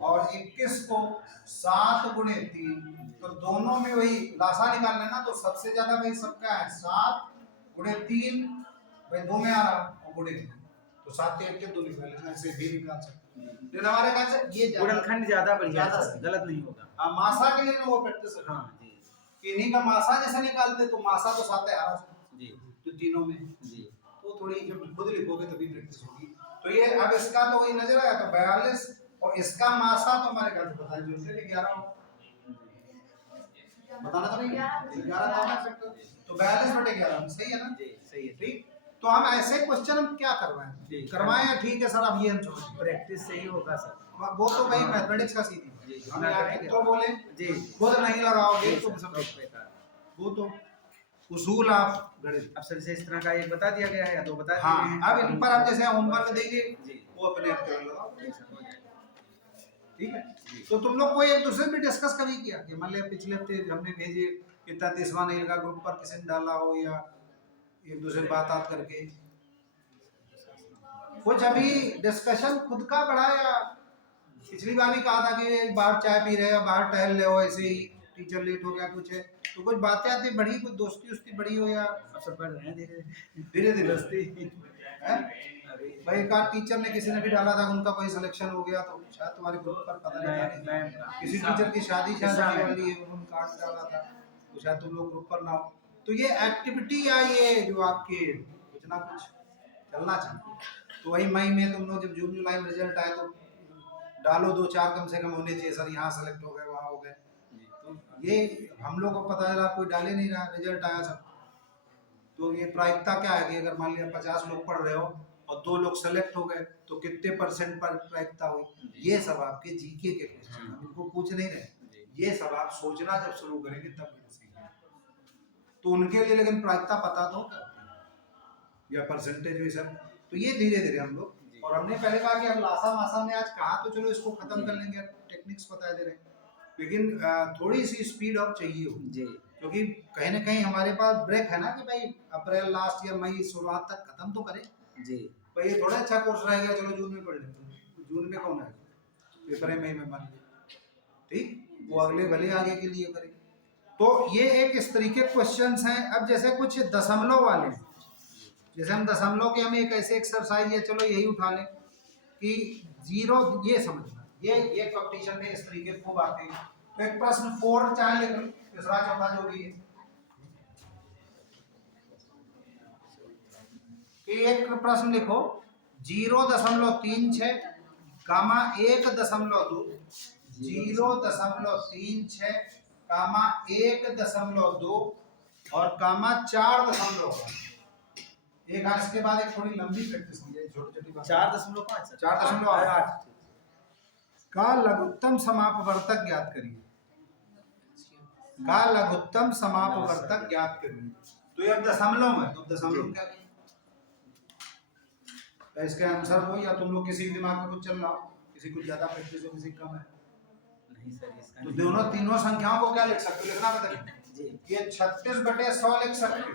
और 21 को 7 गुणे 3, तो दोनों में वही लासा निकाल लेना। तो सबसे ज्यादा भाई सबका है 7 गुणे 3, भाई 2 में आ रहा और गुणे 3, तो 7 के 2 निकाल लेना, ऐसे भी निकाल सकते हैं। लेकिन हमारे ख्याल से ये गुणनखंड ज्यादा बढ़िया है, ज्यादा गलत नहीं होगा। मासा के लिए वो प्रैक्टिस है। हाँ जी कि इन्हीं का मासा जैसे निकालते तो मासा तो 7 है जी तो तीनों में, जी तो थोड़ी जब खुद लिखोगे तभी प्रैक्टिस होगी। तो ये अब इसका तो वही नजर आया तो 42 और इसका मासा तो हमारे ख्याल से पता नहीं, जो 11 बताना तो नहीं, 11 था ना फैक्टर, तो 42/11 सही है ना जी सही है। ठीक। तो हम ऐसे क्वेश्चन हम क्या करवाएं, करवाएं या ठीक है सर अब ये हम समझ प्रैक्टिस से ही होगा सर। वो तो भाई मैथमेटिक्स का सीधी जी, हम यहाँ तो बोले जी खुद नहीं लगाओगे जी तो सर, सब तो बेकार। वो तो उसूल आप गणित। अब सर से इस तरह का एक बता दिया गया है या दो बता दिए हाँ हैं। अब इन पर आप जैसे होमवर्क देंगे जी वो अपने आप कर लगाओ, जी सर, हो जाएगा। ठीक है। तो तुम लोग कोई एक दूसरे में डिस्कस कभी किया कि मान लिया पिछले हफ्ते हमने भेजे कि 33वां नहीं लगा ग्रुप पर किसी ने डाला हो या एक दूसरे बात करके कुछ अभी डिस्कशन खुद का बढ़ा, या पिछली बार भी कहा था कि बाहर चाय पी रहे हो बाहर टहल रहे हो ऐसे ही टीचर लेट हो गया कुछ है, तो कुछ बातें आती बढ़ी, कुछ दोस्ती उसकी बढ़ी हो या अब सब पढ़ रहे हैं धीरे धीरे धीरे दोस्ती है। भाई एक आध टीचर ने किसी ने भी डाला था उनका कोई सिलेक्शन हो गया तो शायद तुम्हारे ग्रुप पर पता नहीं था, किसी टीचर की शादी वाली है उन्होंने कार्ड डाला था तो शायद तुम लोग ग्रुप पर ना हो। तो ये एक्टिविटी या ये जो आपके कुछ ना कुछ चलना चाहिए। तो वही मई में तुम लोग जब जून जुलाई में रिजल्ट आए तो डालो 2-4 कम से कम होने चाहिए सर, यहाँ सेलेक्ट हो गए वहाँ हो गए। तो ये हम लोग को पता चला कोई डाले नहीं रहा, रिजल्ट आया सब। तो ये प्रायिकता क्या है कि अगर मान लिया 50 लोग पढ़ रहे हो और 2 लोग सेलेक्ट हो गए तो कितने % पर प्रायिकता हुई, ये सब आपके जीके के क्वेश्चन हम इनको पूछ नहीं रहे, ये सब आप सोचना जब शुरू करेंगे तब तो उनके लिए लेकिन प्रायिकता पता तो या परसेंटेज हुई सब। तो ये धीरे धीरे हम लोग, और हमने पहले कहा कि हम लासा मासा ने आज कहा तो चलो इसको खत्म कर लेंगे, टेक्निक्स बता दे रहे हैं, लेकिन थोड़ी सी स्पीड अप चाहिए हो जी, क्योंकि कहीं ना कहीं हमारे पास ब्रेक है ना कि भाई अप्रैल लास्ट या मई शुरुआत तक खत्म तो करें जी। भाई, ये थोड़ा अच्छा कोर्स रह गया चलो जून में पढ़ लेते, जून में कौन है पेपर है मई में मान ठीक, वो अगले भले आगे के लिए करें। तो ये एक इस तरीके क्वेश्चंस हैं। अब जैसे कुछ दशमलव वाले, जैसे हम दशमलव के हमें एक ऐसे एक्सरसाइज है, चलो यही उठा लें कि 0 ये समझना, ये कंपटीशन में इस तरीके खूब आते हैं। तो एक प्रश्न 4 चाहे लिख लो, तीसरा चौथा जो भी है कि एक प्रश्न लिखो 0.36 कामा 1.2 0.36 कामा 1.2 और कामा 4.5। एक आज इसके बाद एक थोड़ी लंबी प्रैक्टिस की है, छोटी छोटी बात 4.5 4.8 का लघुत्तम समापवर्तक ज्ञात करिए, का लघुत्तम समापवर्तक ज्ञात करिए। तो ये दशमलव है, तो दशमलव क्या है? तो इसका आंसर हो, या तुम लोग किसी दिमाग में कुछ चल रहा हो, किसी को ज्यादा प्रैक्टिस हो किसी कम है, नहीं सर इसका तो दोनों तीनों संख्याओं को क्या लिख सकते हो, लिखना बताइए। जी ये 36/100 लिख सकते हो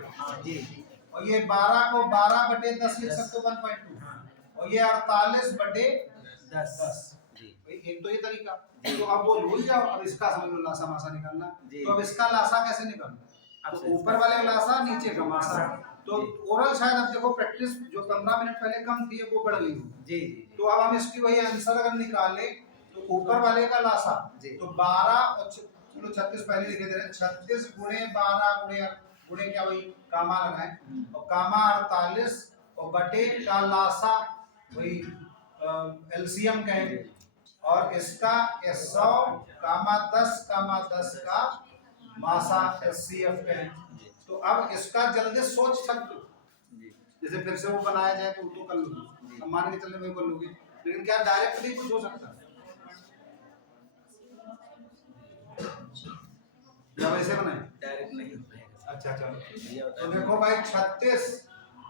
जी, और ये 12 को 12/10 लिख सकते हो 1.2 और ये 48/10 जी एक तो ये तरीका। तो अब वो भूल जाओ, अब इसका समझ लो लासा मासा निकालना। जी। तो अब इसका लासा कैसे निकालना, तो ऊपर वाले का लासा नीचे का मासा। तो ओरल शायद अब देखो प्रैक्टिस जो 15 मिनट पहले कम थी वो बढ़ गई जी। तो अब हम इसकी वही आंसर अगर निकाले तो ऊपर वाले का लासा तो 12 और चलो 36 पहले लिखे दे रहे, 36 गुणे 12 गुणे क्या वही कामा लगाए और कामा 48 और बटे का लासा वही एलसीएम कहेंगे और इसका 100 कामा 10 का मासा एचसीएफ कहेंगे। तो अब इसका जल्दी सोच सकते हो, जैसे फिर से वो बनाया जाए तो कर लोगे, अब मान के चलने में कर लोगे, लेकिन क्या डायरेक्ट भी कुछ हो सकता है या वैसे बनाए डायरेक्ट नहीं हो पाएगा। अच्छा चलो तो देखो भाई 36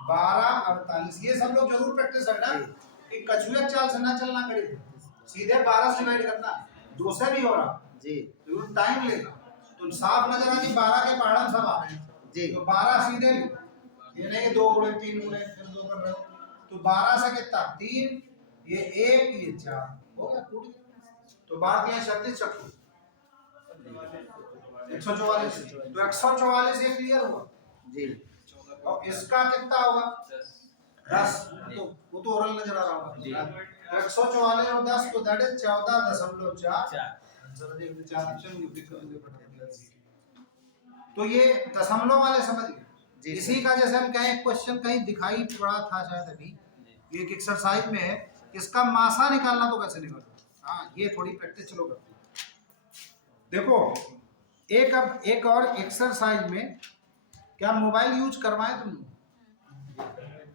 12 48 ये सब लोग जरूर प्रैक्टिस करना कि कछुआ चाल से ना चलना, करे सीधे 12 से डिवाइड करना, 2 से भी हो रहा जी जरूर टाइम लेगा तो साफ नजर आ गई 12 के पहाड़न सब आ रहे हैं जी तो 12 सीधे लो। ये नहीं 2 गुणे 3 गुणे फिर 2 कर रहे हो तो 12 से कितना 3 ये 1 ये 4 हो गया टूट गया। तो बार दिया 36 चक्कू 144 तो 144 ये क्लियर हुआ जी और इसका कितना होगा 10 तो वो तो ओरल नजर आ रहा होगा जी। तो 144 और 10 तो दैट इज 14.4 तो ये दशमलव वाले समझ गए जी इसी का जैसे हम कहें क्वेश्चन कहीं दिखाई पड़ा था शायद अभी ये एक एक्सरसाइज में है इसका मासा निकालना तो कैसे निकालना हाँ ये थोड़ी प्रैक्टिस चलो करते हैं। देखो अब एक और एक्सरसाइज में क्या मोबाइल यूज करवाएं तुम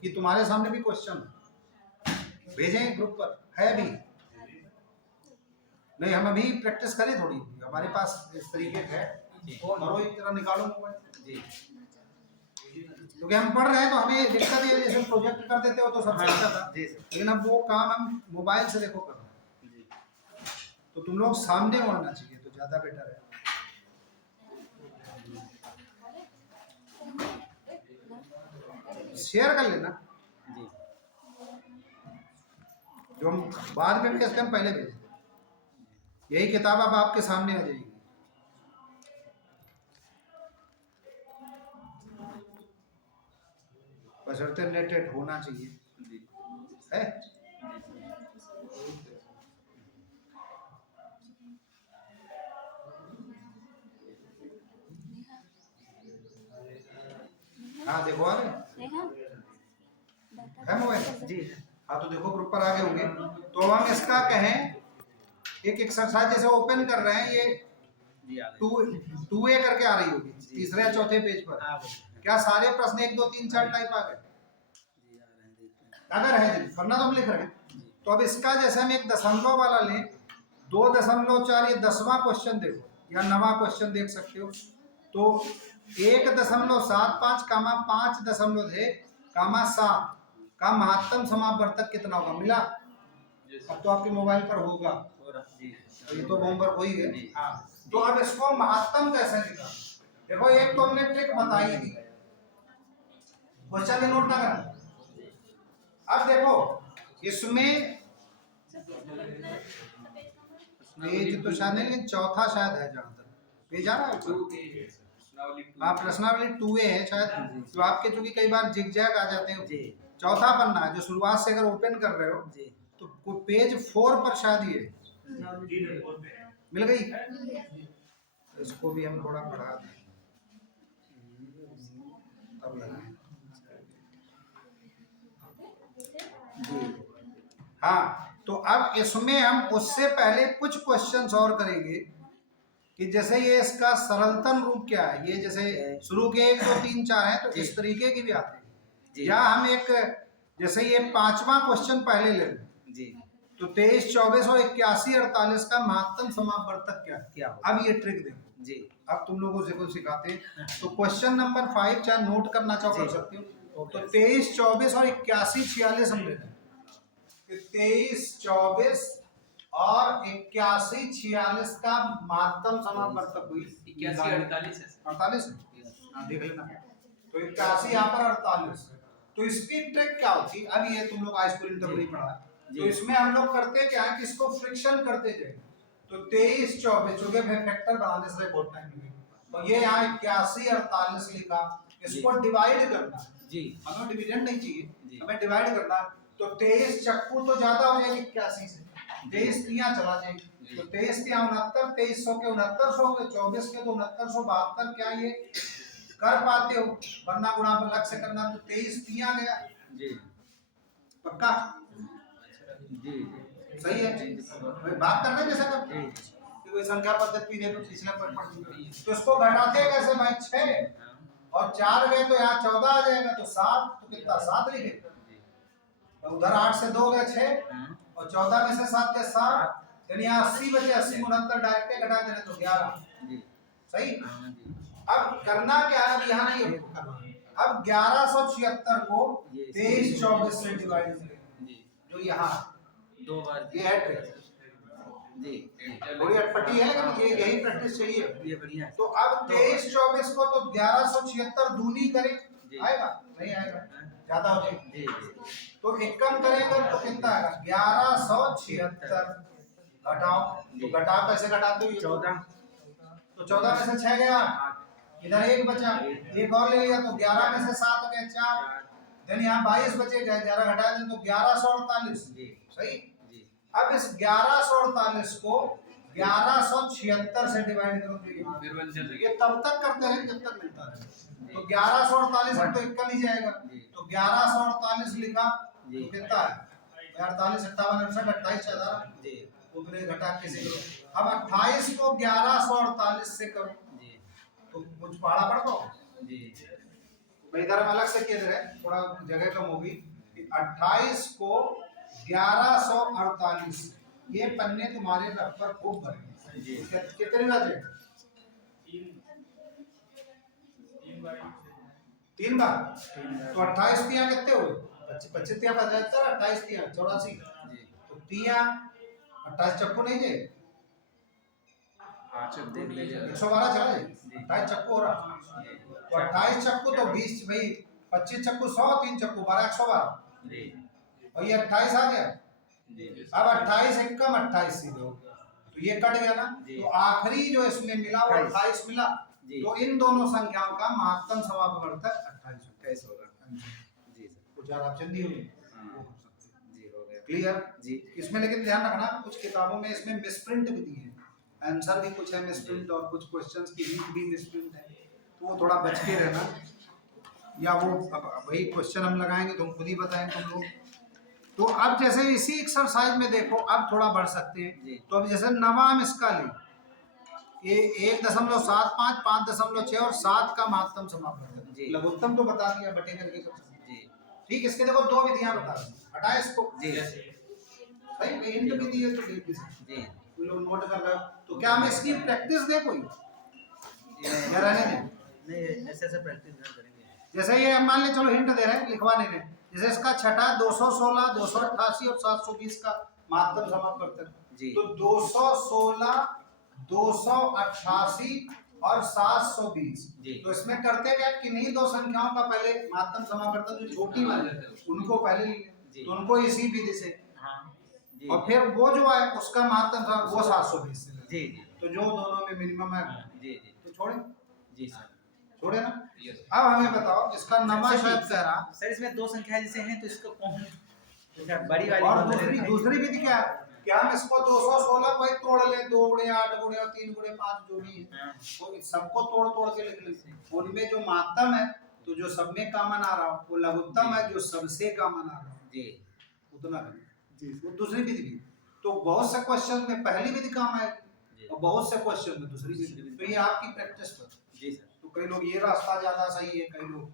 कि तुम्हारे सामने भी क्वेश्चन भेजें ग्रुप पर है भी नहीं हम अभी प्रैक्टिस करें थोड़ी हमारे पास इस तरीके है करो एक तरह निकालो मोबाइल जी क्योंकि हम पढ़ रहे हैं तो हमें दिक्कत ये जैसे प्रोजेक्ट कर देते हो तो सबसे अच्छा था जी लेकिन अब वो काम हम मोबाइल से देखो कर रहे हैं तो तुम लोग सामने होना चाहिए तो ज्यादा बेटर है। शेयर कर लेना जी जो हम बाद में भेजते हम पहले भेजते यही किताब अब आपके सामने आ जाएगी। बशर्ते नेटेड होना चाहिए है हाँ देखो आ रहे है मोबाइल जी हाँ तो देखो ग्रुप पर आगे होंगे तो हम इसका कहें एक एक्सरसाइज जैसे ओपन कर रहे हैं ये जी आ 2A करके आ रही होगी तीसरे या चौथे पेज पर गए क्या सारे प्रश्न 1 2 3 4 टाइप आ गए जी आ रहे हैं देखते हैं अगर है जी वरना तो हम लिख रहे हैं तो अब इसका जैसे हम एक दशमलव वाला लें 2.4 ये 10वां क्वेश्चन देखो या 9वां क्वेश्चन देख सकते हो तो 1.75 कामा 5.6 कामा 7 का महत्तम समापवर्तक कितना होगा मिला अब तो आपके मोबाइल पर होगा जी तो ये तो होमवर्क हो ही गए हाँ तो अब इसको महत्तम कैसे निकालें देखो एक तो हमने ट्रिक बताई थी क्वेश्चन में नोट ना करना अब देखो इसमें पेज तो शायद नहीं लेकिन चौथा शायद है जहाँ तक पेज आ रहा है हाँ प्रश्नावली 2A है शायद जो आपके चूंकि कई बार जिगजैग आ जाते हैं जी चौथा पन्ना है जो शुरुआत से अगर ओपन कर रहे हो जी तो पेज 4 पर शायद ये मिल गई इसको भी हम थोड़ा बढ़ा दें तब लगाएं हाँ तो अब इसमें हम उससे पहले कुछ क्वेश्चंस और करेंगे कि जैसे ये इसका सरलतम रूप क्या है ये जैसे शुरू के 1 2 3 4 है तो इस तरीके की भी आते हैं या हम एक जैसे ये 5वां क्वेश्चन पहले ले लें जी तो 23 24 और 81 48 का महत्तम समापवर्तक क्या हो अब ये ट्रिक देखो जी अब तुम लोगों से कुछ सिखाते हैं तो क्वेश्चन नंबर 5 चाहे नोट करना चाहो कर सकते हो तो 23 24 और 81 46 हम ले रहे हैं 23 24 और 81 46 का महत्तम समापवर्तक हुई 81 48 हाँ देख लेना तो 81 यहाँ पर 48 तो इसकी ट्रिक क्या होती अब ये तुम लोग हाई स्कूल में नहीं पढ़ा तो इसमें हम लोग करते क्या है कि इसको फ्रिक्शन करते जाए तो 23 24 चूंकि फैक्टर बनाने से बहुत टाइम लगेगा तो ये यहाँ 81 48 लिखा इसको डिवाइड करना जी हमें डिविडेंड नहीं चाहिए हमें डिवाइड करना तो 23 चक्कू तो ज्यादा हो जाएगी 81 से 23 तियां चला जाएगी तो 23 तियां 69 2300 के 6900 के 24 के तो 6972 क्या ये कर पाते हो वरना गुणा पर अलग से करना तो 23 तियां गया जी पक्का जी सही है बात करना जैसा करते कि कोई संख्या पद्धति दे तो पिछले पर पढ़ चुके तो इसको घटाते कैसे भाई 6 और 4 गए तो यहाँ 14 आ जाएगा तो 7 तो कितना 7 लिखे तो उधर 8 से 2 गए 6 और 14 में से 7 के 7 यानी यहाँ 80 बचे 80 69 डायरेक्ट घटा देने तो 11 सही अब करना क्या है अब यहाँ नहीं अब 1176 को 23 24 से डिवाइड करेंगे जो यहाँ दो बार ये है ट्रिक जी थोड़ी अटपटी है लेकिन ये यही प्रैक्टिस चाहिए। ये बढ़िया है। तो अब 23-24 को तो 1176 दूनी करें, जी। आएगा नहीं आएगा, ज्यादा हो जाएगी। जी तो एक कम करेंगे तो कितना आएगा 1176 घटाओ, तो घटाओ कैसे घटाते हो 14 तो 14 में से 6 गया, इधर 1 बचा, एक और ले लिया तो 11 में से 7 गए 4, यानी यहाँ 22 बचे गए, 11 घटा दें तो 1148। जी सही। जी अब इस 1148 को 1176 से डिवाइड करो तो ये तब तक करते हैं जब तक मिलता है। तो 1148 अब तो इक्का नहीं जाएगा, तो 1148 लिखा तो कितना है 48 57 68 28 हजार जी ऊपरे घटा के से करो। अब 28 को 1148 से करो जी तो कुछ पहाड़ा पड़ दो जी भाई, इधर हम अलग से कह रहे हैं, थोड़ा जगह कम होगी। 28 को 1148 ये पन्ने तुम्हारे रफ पर खूब भरे जी। कितने बचे 3 बार तो 28 तिया कितने हुए 25 तिया 75 28 तिया 84 तो तिया 28 चक्कू नहीं जे देख लीजिए 112 चला जाए 28 चक्कू हो रहा तो 28 चक्कू तो 20 भाई 25 चक्कू 100 3 चक्कू 12 112 जी और ये 28 आ गया। जी अब 28 एक कम 28 सीधे हो गया तो ये कट गया ना, तो आखिरी जो इसमें मिला वो 28 मिला, तो इन दोनों संख्याओं का महत्तम समापवर्तक 28 होगा। जी सर कुछ और ऑप्शन दी होगी जी हो गया क्लियर जी। इसमें लेकिन ध्यान रखना कुछ किताबों में इसमें मिसप्रिंट भी दिए हैं, आंसर भी कुछ है मिसप्रिंट और कुछ क्वेश्चंस की हिंट भी मिसप्रिंट है, तो वो थोड़ा बच के रहना, या वो अब वही क्वेश्चन हम लगाएंगे तो हम खुद ही बताएंगे तुम लोग। तो अब जैसे इसी एक्सरसाइज में देखो अब थोड़ा बढ़ सकते हैं, तो अब जैसे नवाम इसका ले ये 1.75 5.6 और 7 का महत्तम समापन लघुत्तम तो बता दिया बटे करके सब जी ठीक। इसके देखो 2 विधियां बता दी 28 को जी सही हिंट भी दी है तो ठीक है जी कोई लोग नोट कर रहे हो, तो क्या हम इसकी प्रैक्टिस दे कोई या रहने दें? नहीं ऐसे ऐसे प्रैक्टिस करेंगे। जैसे ये हम मान ले चलो हिंट दे रहे हैं लिखवाने में, जैसे इसका छठा 216 288 और 720 का महत्तम समापवर्तक जी। तो 216 288 और 720 जी। तो इसमें करते क्या किन्हीं दो संख्याओं का पहले महत्तम समापवर्तक जो छोटी वाली उनको पहले ले लें, तो उनको इसी विधि से जी और फिर वो जो है उसका महत्तम वो 720 से जी तो जो दोनों में मिनिमम है जी जी तो छोड़े जी सर छोड़े ना। अब हमें बताओ इसका नमा शायद कह रहा सर इसमें 2 संख्या जैसे हैं तो इसको कौन अच्छा बड़ी वाली और दूसरी विधि क्या है कि हम इसको 216 को ही तोड़ ले 2 गुणे 8 गुणे और 3 गुणे 5 जो भी है तो सबको तोड़ तोड़ के लिख लेते हैं। उनमें जो महत्तम है तो जो सब में कॉमन आ रहा हो वो लघुत्तम है जो सबसे कॉमन आ रहा हो जी उतना जी वो दूसरी विधि भी। तो बहुत से क्वेश्चन में पहली विधि काम आएगी और बहुत से क्वेश्चन में दूसरी विधि, तो ये आपकी प्रैक्टिस पर जी सर। तो कई लोग ये रास्ता ज्यादा सही है, कई लोग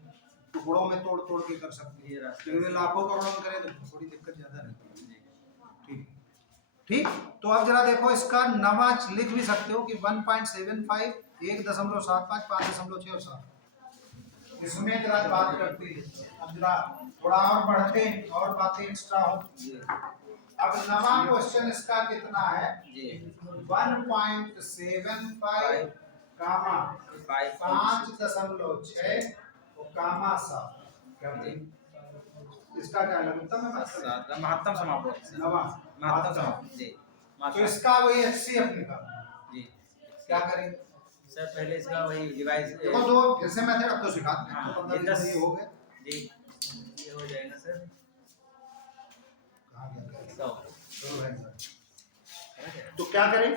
टुकड़ों में तोड़ तोड़ के कर सकते हैं, लेकिन लाखों करोड़ों में करें तो थोड़ी दिक्कत ज्यादा रहती है। ठीक ठीक तो अब जरा देखो इसका नवा लिख भी सकते हो कि 1.75 1.75 5.6 और 7 इसमें जरा बात करते हैं। अब जरा थोड़ा और बढ़ते हैं और बातें एक्स्ट्रा हो। अब नवा क्वेश्चन इसका कितना है 1.75 कामा 5.6 और कामा 7 इसका क्या लघुत्तम है महत्तम समापन नवा महत्तम समापन जी। तो इसका वही HCF निकालना जी क्या करेंगे सर पहले इसका वही डिवाइस देखो दो फिर से मेथड अब तो सिखाते हैं हाँ, तो 15 10 दिन हो गए जी ये हो जाएगा सर कहां गया 100 दोनों रहेंगे। तो क्या करें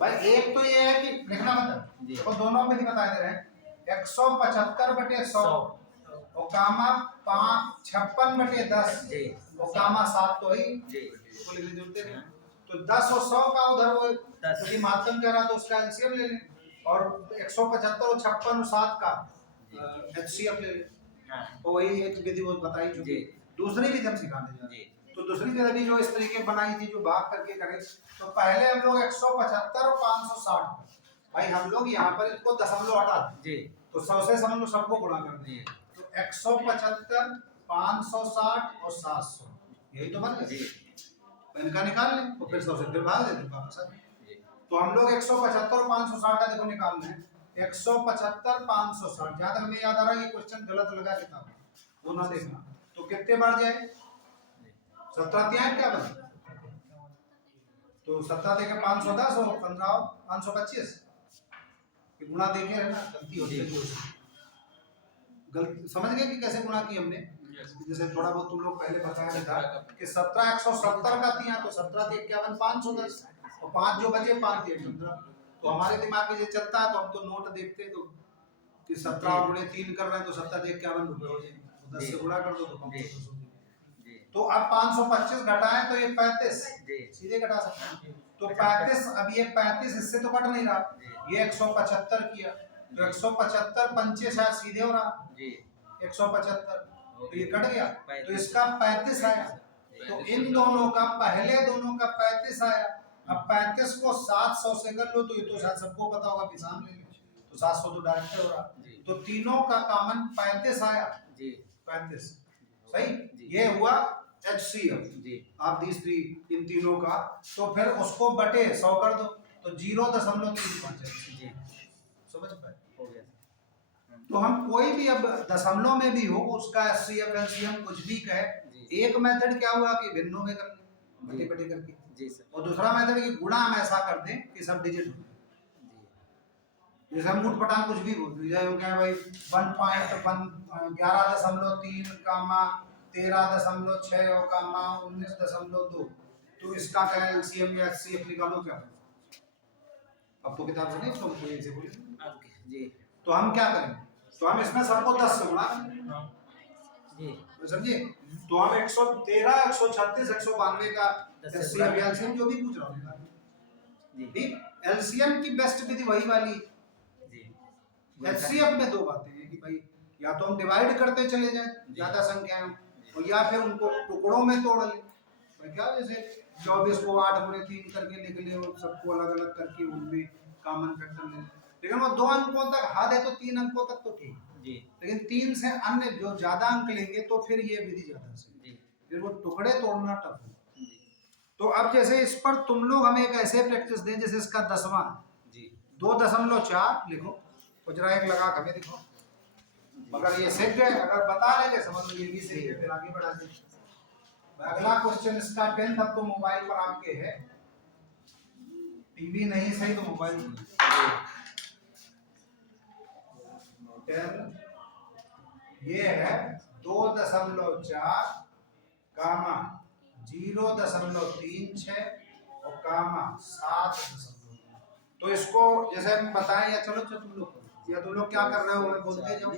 भाई एक तो ये है कि लिखना मतलब देखो दोनों में बता दे रहे हैं 175/100 और कामा 56/10 जी और कामा 7 तो ही जी इसको लिखने जोड़ते हैं तो 10 और 100 का उधर वो 10 क्योंकि महत्तम कह रहा तो उसका एलसीएम ले लें और 175 और 56 और 7 का एचसीएफ ले लें हाँ तो वही एक विधि वो बताई चुकी दूसरी विधि हम सिखाने जा रहे हैं। तो दूसरी विधि जो इस तरीके बनाई थी जो भाग करके करें तो पहले हम लोग 175 और 560 भाई हम लोग यहाँ पर इसको दशमलव हटा जी तो 100 से समझ लो सबको गुणा कर दिए तो 175 560 और 700 यही तो बन गया इनका निकाल लें तो फिर 100 से फिर भाग देते वापस आ जाए। तो हम लोग 175 और 560 का देखो निकालना है। 175 560, जहां तक हमें याद आ रहा है ये क्वेश्चन गलत लगा किताब में, वो ना देखना। तो कितने बार जाए? 17 तिहाई क्या बने? तो 17 देके 510 और 15 525 गुणा देखे रहना, गलती होती है। गलती समझ गए कि कैसे गुणा की हमने? जैसे थोड़ा बहुत तुम लोग पहले बताया था कि 17 170 का दिया तो 17 × 51 510 और 5 जो बचे 5 × 15। तो हमारे दिमाग में ये चलता है तो हम तो नोट देखते तो कि 17 गुणे 3 कर रहे हैं तो 17 × 51 रुपए हो जाएंगे, 10 से गुणा कर दो तो 500। तो अब 525 घटाएं तो ये 35 सीधे घटा सकते हैं। तो 35, अब ये 35 इससे तो कट नहीं रहा, ये 175 किया तो 175 पंचे सीधे हो रहा 175, तो ये कट गया तो इसका 35 आया। तो इन दोनों का पहले दोनों का 35 आया। अब 35 को 700 से कर लो तो ये तो शायद सबको पता होगा, पिसान ले लो तो 700 तो डायरेक्ट हो रहा। तो तीनों का कॉमन 35 आया 35, सही। ये हुआ HCF आप तीसरी इन तीनों का। तो फिर उसको बटे 100 कर दो तो 0.35 समझ पाए? तो हम कोई भी अब दशमलव में भी हो उसका HCF LCM कुछ भी कहे, एक मेथड क्या हुआ कि भिन्नों में कर बटे बटे करके जी सर, और दूसरा मेथड कि गुणा हम ऐसा कर दें कि सब डिजिट हो। जैसे हम उठ पटांग कुछ भी बोल दिया हो क्या भाई 11.3 कामा 13.6 और कामा 19.2, तो इसका क्या LCM या HCF निकालो क्या? अब तो किताब से नहीं तो कोई ऐसे बोले जी। तो हम क्या करें? तो हम इसमें सबको 10 से गुणा जी, समझिए। तो हम 113 136 192 का HCF या LCM जो भी पूछ रहा हूँ जी। LCM की बेस्ट विधि वही वाली जी। HCF में दो बातें हैं कि भाई या तो हम डिवाइड करते चले जाएं ज्यादा संख्याएं और या फिर उनको टुकड़ों में तोड़ लें। भाई क्या जैसे 24 को 8 गुणे 3 करके लिख ले और सबको अलग अलग करके उनमें कॉमन फैक्टर ले, लेकिन वो 2 अंकों तक हद है तो 3 अंकों तक तो ठीक जी, लेकिन 3 से अन्य जो ज्यादा अंक लेंगे तो फिर ये विधि ज्यादा सही, फिर वो टुकड़े तोड़ना टफ है। तो अब जैसे इस पर तुम लोग हमें एक ऐसे प्रैक्टिस दें जैसे इसका 10वां जी 2.4 लिखो, कुजरा एक लगा हमें दिखो, मगर ये सीख गए, अगर बता लेंगे समझ में ये भी सही है, फिर आगे बढ़ा देंगे। अगला क्वेश्चन इसका 10th, अब तो मोबाइल पर आपके है, टीवी नहीं सही तो मोबाइल 10 ये है 2.4 कामा 0.36 और कामा 7.9। तो इसको जैसे हम बताएं या चलो तुम लोग या तुम लोग क्या कर रहे हो मैं बोलते जाओ,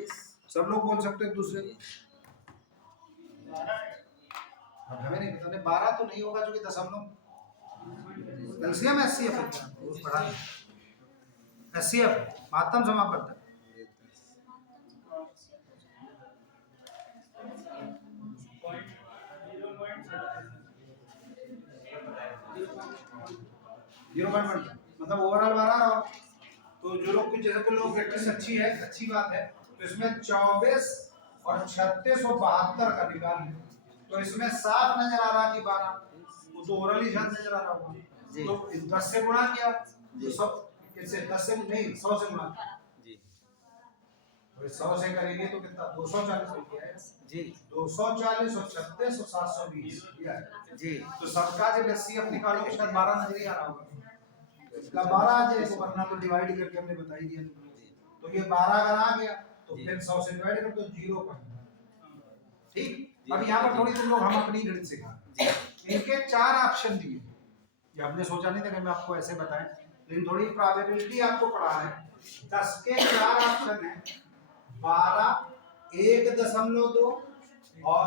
सब लोग बोल सकते हैं दूसरे को। हमें नहीं पता, 12 तो नहीं होगा क्योंकि दशमलव LCM HCF पढ़ा HCF महत्तम समापवर्तक मतलब ओवरऑल 12 रहा। तो जो लोग की जैसे लोग प्रैक्टिस अच्छी है, अच्छी बात है, तो इसमें 24 और 36 और 72 का निकाल लें तो इसमें साफ नजर आ रहा कि 12, वो तो ओरली शायद नजर आ रहा होगा। तो 10 से गुणा किया तो सब कैसे 10 से नहीं 100 से गुणा जी, तो 100 से करेंगे तो कितना 240 हो गया जी, 240 और 36 और 720 जी। तो सबका जब HCF निकालो शायद 12 नजर ही आ रहा होगा, इसका 12 आ जाए तो वरना तो डिवाइड करके हमने बता ही दिया। तो ये 12 अगर आ गया तो फिर 100 से डिवाइड कर तो 0 पर ठीक। अब यहाँ पर थोड़ी तुम लोग हम अपनी गणित सिखा, इनके 4 ऑप्शन दिए, ये हमने सोचा नहीं था कि हम आपको ऐसे बताएं, लेकिन थोड़ी प्रोबेबिलिटी आपको पढ़ा है। 10 के 4 ऑप्शन है 12, 1.2 और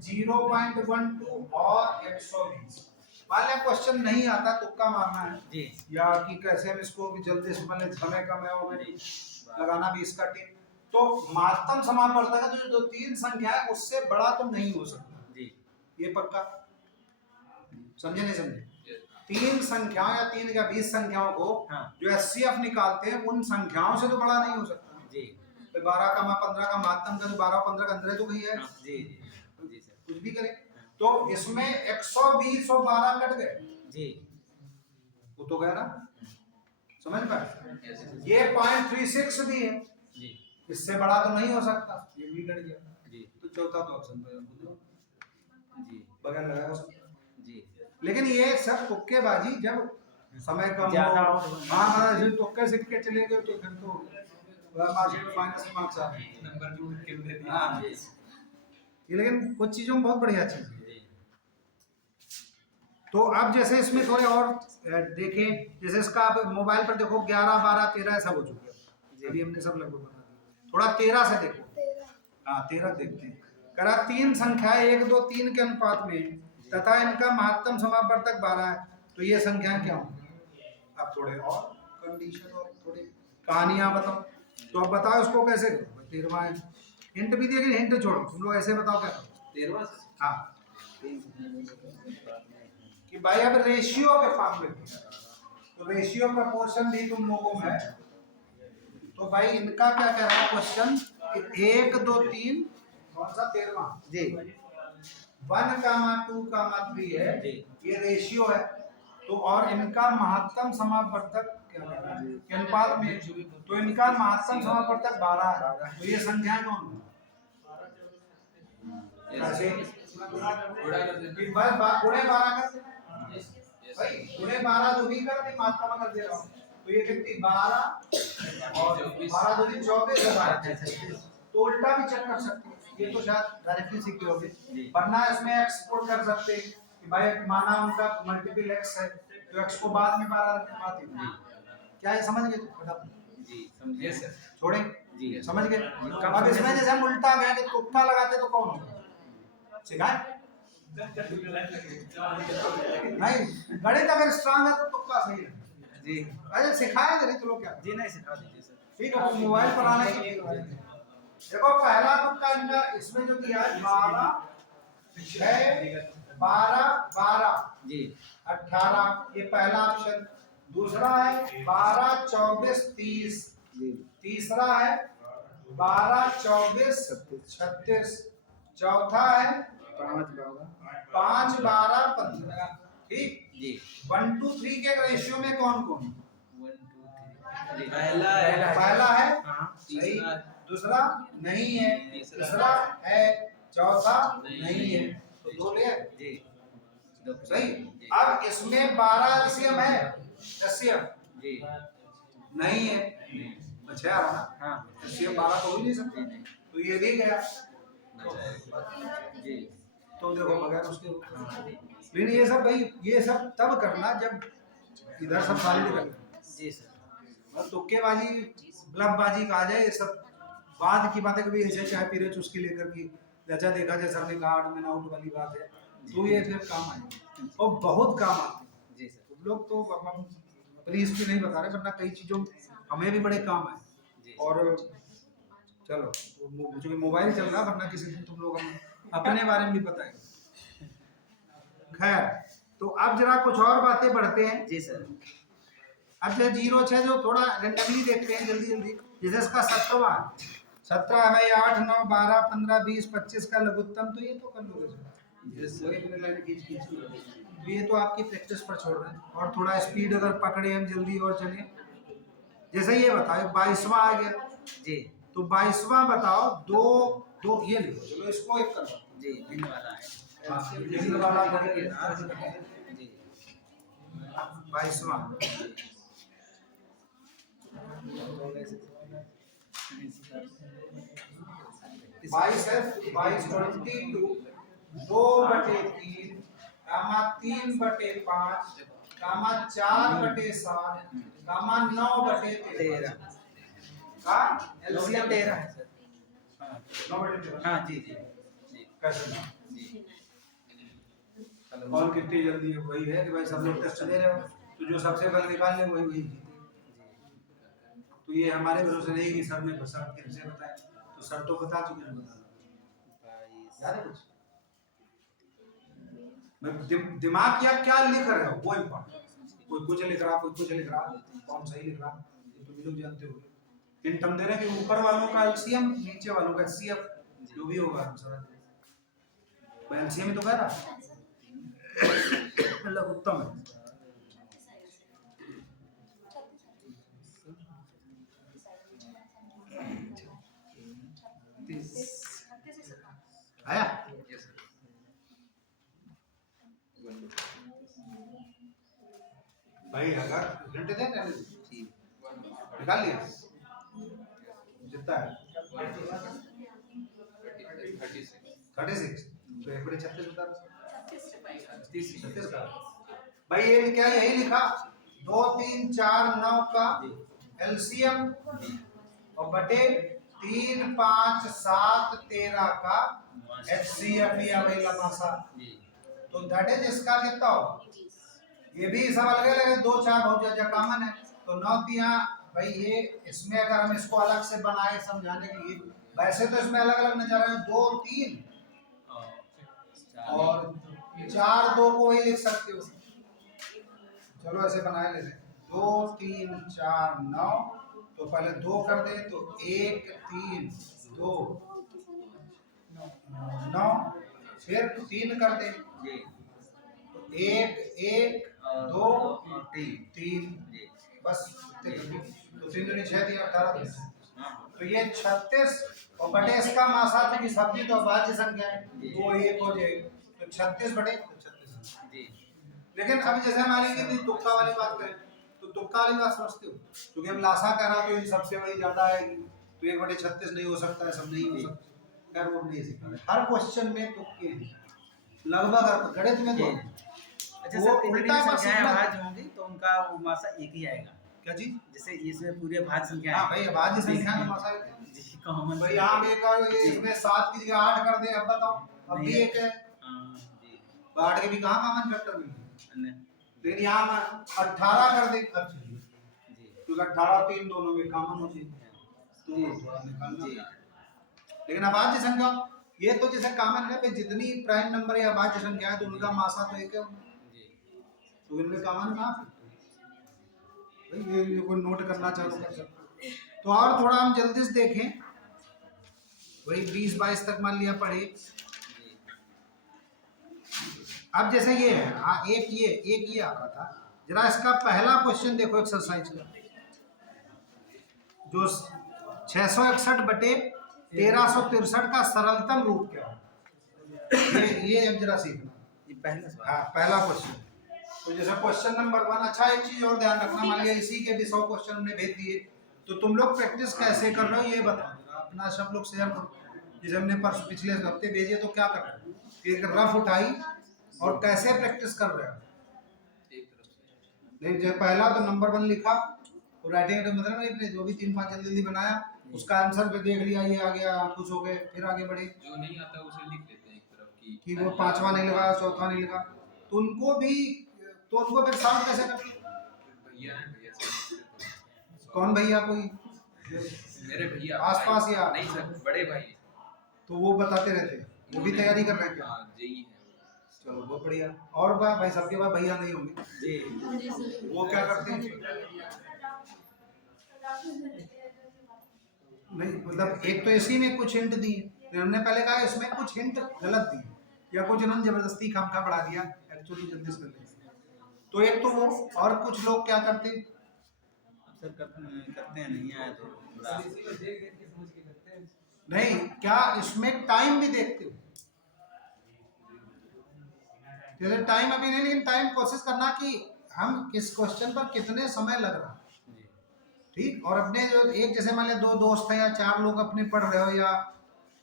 0.12 और 120। मान लिया क्वेश्चन नहीं आता तुक्का मारना है जी, या कि कैसे हम इसको भी जल्दी से मान समय कम है हो लगाना भी इसका टिक। तो महत्तम समापवर्तक है तो जो 3 संख्या है उससे बड़ा तो नहीं हो सकता जी, ये पक्का समझे नहीं समझे? 3 संख्याओं या 3 या 20 संख्याओं को जो HCF निकालते हैं उन संख्याओं से तो बड़ा नहीं हो सकता जी। तो 12 का 15 का महत्तम का 12 15 का अंदर तो वही है जी जी सर, कुछ भी करें तो इसमें 120 और 12 कट गए, जी वो तो गया ना, समझ पाए। ये 0.36 भी है, जी इससे बड़ा तो नहीं हो सकता, ये भी कट गया। जी तो चौथा तो ऑप्शन जी बगैर लगाया हो। जी लेकिन ये सब तुक्केबाजी, जब समय कम ज्यादा हो, हो तो- हाँ जो तुक्के सिक्के चले गए तो फिर तो मार्केट में माइनस मार्क्स आ रहे हैं। हाँ, ये लेकिन कुछ चीजों में बहुत बढ़िया चीज है। जी तो अब जैसे इसमें थोड़े और देखें, जैसे इसका आप मोबाइल पर देखो 11, 12, 13 सब हो चुके हैं, अभी हमने सब लगभग बता दिया। थोड़ा 13 से देखो, हाँ 13 देखते हैं। करा 3 संख्याएं 1, 2, 3 के अनुपात में तथा इनका महत्तम समापवर्तक 12 है, तो ये संख्याएं क्या होंगी? अब थोड़े और कंडीशन और थोड़ी कहानियां बताओ, तो अब बताओ इसको कैसे करो। 13वां है, हिंट भी दिया, हिंट छोड़ो, तुम लोग ऐसे बताओ क्या करो। 13 हाँ कि भाई अब रेशियो के फॉर्म में, तो रेशियो प्रपोर्शन भी तुम लोगों में है। तो भाई इनका क्या कह रहा है क्वेश्चन, 1, 2, 3 कौन सा 13वां जी 1, 2, 3 है, जी ये रेशियो है। तो और इनका महत्तम समापवर्तक क्या कह रहा है कि अनुपात में, तो इनका महत्तम समापवर्तक 12 है, तो ये संख्या कौन है? कैसे कि बस गुणे 12 करते भाई, गुणे 12 जो भी करते मात्रा में कर दे रहा हूँ, तो ये कितनी 12 और 12 2 24 है, 12 तो उल्टा भी चेक कर सकते हैं, ये तो शायद डायरेक्टली सीख गए, वरना इसमें एक्स पुट कर सकते हैं कि भाई माना उनका मल्टीपल एक्स है, तो एक्स को बाद में 12 रखने बात है। क्या ये समझ गए? फटाफट जी समझिए सर छोड़े जी समझ गए। अब इसमें जैसे हम उल्टा गए कि तुक्का लगाते तो कौन होगा? सिखाए नहीं, गणित अगर स्ट्रांग है तो तुक्का सही है जी अरे सिखाए नहीं तो लोग क्या जी नहीं सिखा दीजिए सर ठीक है, मोबाइल पर आने की देखो पहला तुक्का इनका इसमें जो दिया है 12, 6, 12, 12 जी 18, ये पहला ऑप्शन। दूसरा है 12, 24, 30, जी तीसरा है 12, 24, 36, चौथा है 5, 12, 15। ठीक, जी 1, 2, 3 के रेशियो में कौन कौन? 1 2 3 पहला है हाँ सही, दूसरा नहीं है, तीसरा है, चौथा नहीं है, तो 2 ले आए। जी सही। अब इसमें 12 एलसीएम है, एलसीएम जी नहीं है, बचा रहा ना, हाँ एलसीएम 12 तो हो ही नहीं सकता, तो ये भी गया। जी तो देखो बगैर उसके, लेकिन ये सब भाई ये सब तब करना जब इधर सब सॉलिड करना, जी सर और तुक्केबाजी ब्लफबाजी कहा जाए, ये सब बाद की बातें कभी ऐसे चाहे पीरे चुस्की लेकर की जैसा देखा जाए सर ने कहा आउट में आउट वाली बात है, तो ये फिर काम आएगी और बहुत काम आती है। जी सर तुम लोग तो हम अपनी हिस्ट्री नहीं बता रहे, वरना कई चीजों हमें भी बड़े काम आए। जी और चलो मुझे मोबाइल चल रहा, वरना किसी दिन तुम लोग हम अपने बारे में भी बताएंगे। खैर, तो अब जरा कुछ और बातें बढ़ते हैं। जी सर अब जो 0, 6 जो थोड़ा रेंडमली देखते हैं जल्दी जल्दी, जैसे इसका 17वां 17 है भाई, 8, 9, 12, 15, 20, 25 का लघुत्तम, तो ये तो कर लोगे, तो ये तो आपकी प्रैक्टिस पर छोड़ रहे हैं, और थोड़ा स्पीड अगर पकड़े हम जल्दी और चले। जैसे ये बताओ 22वां आ गया, जी तो 22वां बताओ, 2 2 ये लिखो, चलो इसको एक करो जी भिन्न वाला है हाँ, भिन्न वाला करके जी 22वां 22 है, 22 22 2/3 कामा 3/5 कामा 4/7 कामा 9/13 का एलसीएम 13 है सर 9/13। हाँ जी जी जी कैसे जी कौन कितनी जल्दी है? वही है कि भाई सब लोग टेस्ट दे रहे हो, तो जो सबसे पहले निकाल ले वही वही जीते। तो ये हमारे भरोसे नहीं कि सर ने सर फिर से बताया, तो सर तो बता चुके हैं, बता याद है कुछ? मैं दिमाग क्या लिख रहे हो वो इम्पोर्टेंट, कोई कुछ लिख रहा, कोई कुछ लिख रहा, कौन सही लिख रहा, ये तो भी लोग जानते हो। हिंट हम दे रहे हैं कि ऊपर वालों का एलसीएम, नीचे वालों का एचसीएफ, जो भी होगा हम समझ। एलसीएम तो कह रहा मतलब उत्तम है। आया भाई अगर घंटे दे निकाल लिया जितना है 36 तो एक बड़े 36 बता 36 का भाई ये क्या यही लिखा 2 3 4 9 का एलसीएम और बटे 3 5 7 13 का एचसीएफ या भाई लमासा तो दैट इज इसका कितना हो ये भी सब अलग अलग है 2 4 बहुत ज्यादा कॉमन है तो 9 तिया भाई ये इसमें अगर हम इसको अलग से बनाए समझाने के लिए वैसे तो इसमें अलग अलग नजर है 2 3 और 4 2 को वही लिख सकते हो चलो ऐसे बनाए लेते 2 3 4 9 तो पहले 2 कर दे तो 1 3 2 9 फिर 3 कर दे 1 1 2 3 बस तो 3 दूनी 6 दिया 18 तो ये 36 और बटे इसका मासा की सब्जी तो अभाज्य संख्या है तो 1 हो जाएगा तो 36 बटे 36 लेकिन अभी जैसे हमारी की तुक्का वाली बात करें तो तुक्का वाली बात समझते हो क्योंकि हम लासा कर रहा तो इन सबसे बड़ी ज्यादा आएगी तो 1 बटे 36 नहीं हो सकता है सब नहीं हो सकता खैर वो नहीं सीखा हर क्वेश्चन में तुक्के हैं लगभग गणित में तो अच्छा सर उल्टा संख्याएं भाज्य होंगी तो उनका वो मासा एक ही आएगा क्या चीज जैसे इसमें पूरे भाज्य संख्या हां भाई भाज्य संख्या का मासा है जी कॉमन भाई यहां में एक और इसमें 7 की जगह 8 कर दे अब बताओ अब भी एक है हां जी 8 के भी कहां कॉमन फैक्टर मिल लेकिन यहां में 18 कर दे जी क्योंकि 18 3 दोनों में कॉमन होती है तो थोड़ा निकालना लेकिन अभाज्य संख्या ये तो जैसे कॉमन है भाई जितनी प्राइम नंबर या अभाज्य संख्या है तो उनका मासा तो एक है तो इनमें कॉमन ना भाई ये कोई नोट करना चालू कर सकते तो और थोड़ा हम जल्दी से देखें वही 20 22 तक मान लिया पढ़े अब जैसे ये है एक ये आ रहा था जरा इसका पहला क्वेश्चन देखो एक्सरसाइज का जो 661 बटे 1363 का सरलतम रूप क्या है ये अब जरा सीखना ये पहला सवाल हाँ पहला क्वेश्चन तो जैसे क्वेश्चन नंबर 1 अच्छा एक चीज और ध्यान रखना मान लिया इसी के भी 100 क्वेश्चन हमने भेज दिए तो तुम लोग प्रैक्टिस कैसे कर रहे हो ये बताओ अपना सब लोग शेयर करो जैसे हमने पिछले हफ्ते भेजे तो क्या कर रहे हो एक रफ उठाई और कैसे प्रैक्टिस कर रहे हो नहीं जो पहला तो नंबर 1 लिखा और राइटिंग का मतलब नहीं जो भी 3 5 जल्दी बनाया उसका आंसर पे देख लिया ये आ गया खुश हो गए फिर आगे बढ़े जो नहीं आता उसे लिख लेते हैं एक तरफ कि वो 5वां नहीं लगा 4था नहीं लगा तो उनको फिर सॉल्व कैसे करते भैया हैं भैया से कौन भैया कोई मेरे भैया आसपास या नहीं सर बड़े भाई तो वो बताते रहते वो भी तैयारी कर रहे हैं क्या हाँ जेई है चलो बहुत बढ़िया और भाई सबके पास भैया नहीं होंगे जी वो क्या करते हैं नहीं मतलब एक तो इसी ने कुछ हिंट दी हमने पहले कहा इसमें कुछ हिंट गलत दी या कुछ इन्होंने जबरदस्ती खामखा बढ़ा दिया एक्चुअली जल्दी से कर तो एक तो वो और कुछ लोग क्या करते अक्सर करते हैं नहीं आया तो नहीं क्या इसमें टाइम भी देखते हो जैसे टाइम अभी नहीं लेकिन टाइम कोशिश करना कि हम किस क्वेश्चन पर कितने समय लग रहा ठीक और अपने जो एक जैसे मान लिया 2 दोस्त है या 4 लोग अपने पढ़ रहे हो या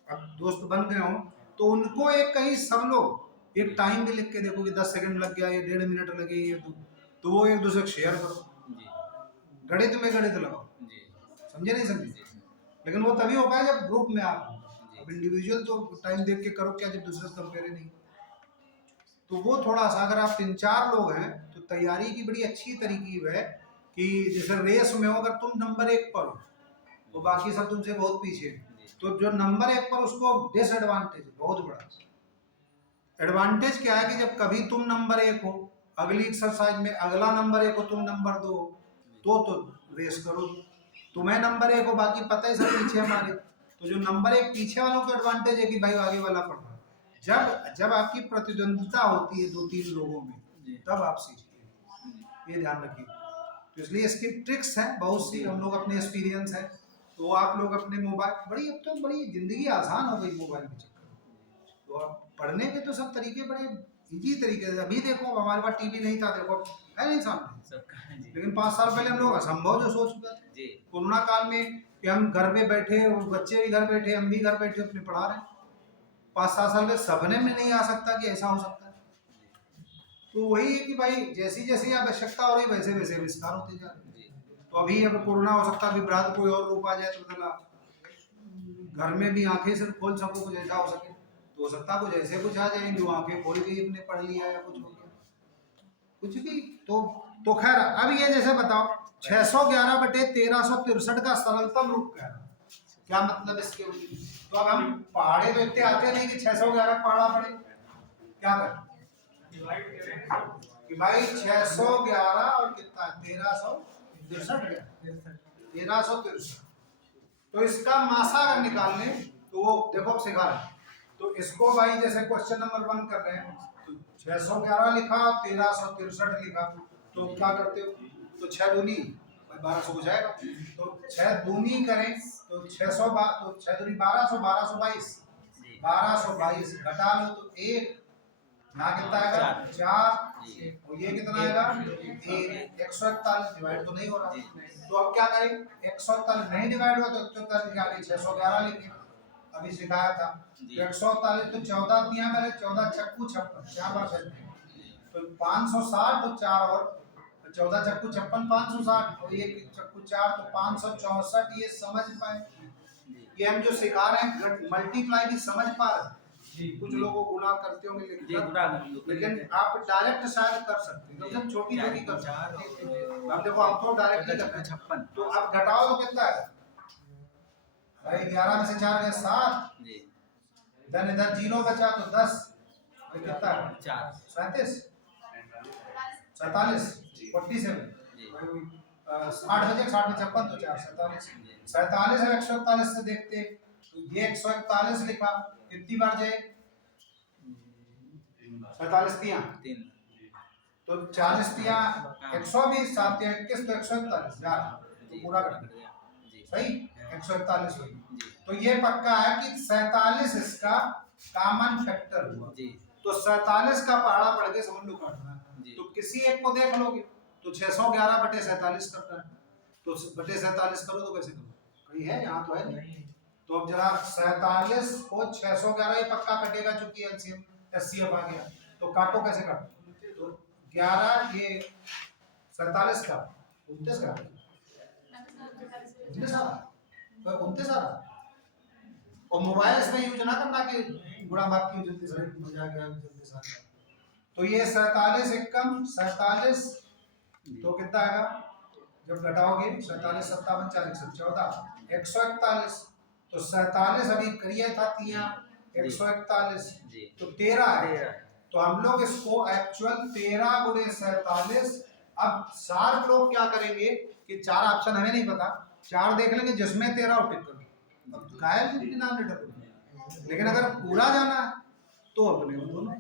अब दोस्त बन गए हो तो उनको एक कहीं सब लोग एक टाइम भी लिख के देखो कि 10 सेकंड लग गया या 1.5 मिनट लगे ये तो वो एक दूसरे को शेयर करो गणित में गणित लगाओ समझे नहीं समझे लेकिन वो तभी हो पाए जब ग्रुप में आप अब इंडिविजुअल तो टाइम देख के करो क्या जब दूसरे से कंपेयर नहीं तो वो थोड़ा सा अगर आप 3-4 लोग हैं तो तैयारी की बड़ी अच्छी तरीकी है कि जैसे रेस में हो अगर तुम नंबर 1 पर हो तो बाकी सब तुमसे बहुत पीछे तो जो नंबर 1 पर उसको डिसएडवांटेज बहुत बड़ा एडवांटेज क्या है कि जब कभी तुम नंबर 1 हो अगली एक्सरसाइज में अगला नंबर 1 हो तुम नंबर 2 हो तो रेस करो तुम्हें नंबर 1 हो बाकी पता है सब पीछे हमारे तो जो नंबर 1 पीछे वालों को एडवांटेज है कि भाई आगे वाला पढ़ रहा जब आपकी प्रतिद्वंदिता होती है 2-3 लोगों में, जी। तब आप सीखिए, ये ध्यान रखिए। तो इसलिए इसकी ट्रिक्स हैं बहुत सी, हम लोग अपने एक्सपीरियंस है, तो आप लोग अपने मोबाइल, बड़ी अब तो बड़ी जिंदगी आसान हो गई मोबाइल के चक्कर में। तो आप पढ़ने के तो सब तरीके बड़े इजी तरीके से, अभी देखो हमारे पास टीवी नहीं था, देखो है नहीं सामने, सबका जी लेकिन 5 साल पहले हम लोग असंभव जो सोच चुके थे जी कोरोना काल में कि हम घर में बैठे, और बच्चे भी घर बैठे, हम भी घर बैठे अपने पढ़ा रहे हैं। 5-7 साल में सपने में नहीं आ सकता कि ऐसा हो सकता है। तो वही है कि भाई जैसी जैसी आवश्यकता हो रही वैसे वैसे विस्तार होते जा रहे हैं। जी तो अभी अब कोरोना हो सकता है, विभ्राट कोई और रूप आ जाए तो चला घर में भी आंखें सिर्फ खोल सको, कुछ ऐसा हो सके, तो हो सकता है कुछ ऐसे कुछ आ जाए जो आंखें खोल गई, अपने पढ़ लिया या कुछ हो गया कुछ भी। तो खैर अब ये जैसे बताओ 611/1363 का सरलतम रूप क्या है, क्या मतलब इसके। तो अब हम पहाड़े तो इतने आते नहीं कि 611 पहाड़ा पड़े, क्या करें कि भाई 611 और कितना 1363, तो इसका मासा अगर निकालने तो वो देखो अब सिखा रहे हैं। तो इसको भाई जैसे क्वेश्चन नंबर 1 कर रहे हैं, तो 611 लिखा और 1363 लिखा, तो क्या करते हो, तो 6 दूनी 1200 हो जाएगा, तो 6 दूनी करें तो 600, तो 6 दूनी 1200, 1222 घटा लो तो 1, यहाँ कितना आएगा 4, और ये कितना आएगा 141 डिवाइड तो नहीं हो रहा। तो अब क्या करें, 141 नहीं डिवाइड हुआ तो 141 के आगे 611 लिखे, अभी सिखाया था। 141 तो 14 दिया मैंने, 14 चक्कू 56, 4 बार चलते हैं, तो 560, तो 4 और 14 चक्कू 56, 560, और ये चक्कू 4 तो 564। ये समझ पाए, ये हम जो सिखा रहे हैं मल्टीप्लाई भी समझ पा रहे हैं। कुछ लोगों गुना करते होंगे लेकिन आप डायरेक्ट शायद कर सकते हैं, एकदम छोटी छोटी कर सकते हैं। अब देखो हम तो डायरेक्ट ही करते हैं 56, तो अब घटाओ तो कितना है भाई, 11 में से 4 गए 7, देन इधर 0 बचा तो 10, तो कितना है 37, 47, 47, 60 बजे 60 में 56 तो 4 47, 47 और 141 से देखते, तो ये 141 लिखा, कितनी बार जाए 47 तिया, तो 40 तिया 120, 7 तिया 21, तो 141 यार, तो पूरा कर दिया सही 141 हुई। तो ये पक्का है कि 47 इसका कॉमन फैक्टर हुआ, तो 47 का पहाड़ा पड़ के समझ लो काटना है, तो किसी एक को देख लोगे तो 611/47 करता है, तो बटे 47 करो तो कैसे करो, कहीं है यहाँ तो है नहीं। तो अब जरा 47 को 611 ये पक्का कटेगा चूंकि एलसीएम एचसीएफ आ गया, तो काटो कैसे काटो, तो 11 ये 47 का 29 का 29 आ रहा, और मोबाइल इसमें यूज ना करना कि गुणा भाग की जल्दी से मजा गया जल्दी से। तो ये 47 एकम 47, तो कितना आएगा जब घटाओगे 47 57 40 14 141, तो 47 अभी करिए था तिया 141, तो 13 है, तो हम लोग इसको एक्चुअल 13 गुणे 47। अब 4 लोग क्या करेंगे कि 4 ऑप्शन हमें नहीं पता, 4 देख लेंगे जिसमें 13 और टिक कर, अब गायब डिनोमिनेटर, लेकिन अगर पूरा जाना है तो अपने दोनों,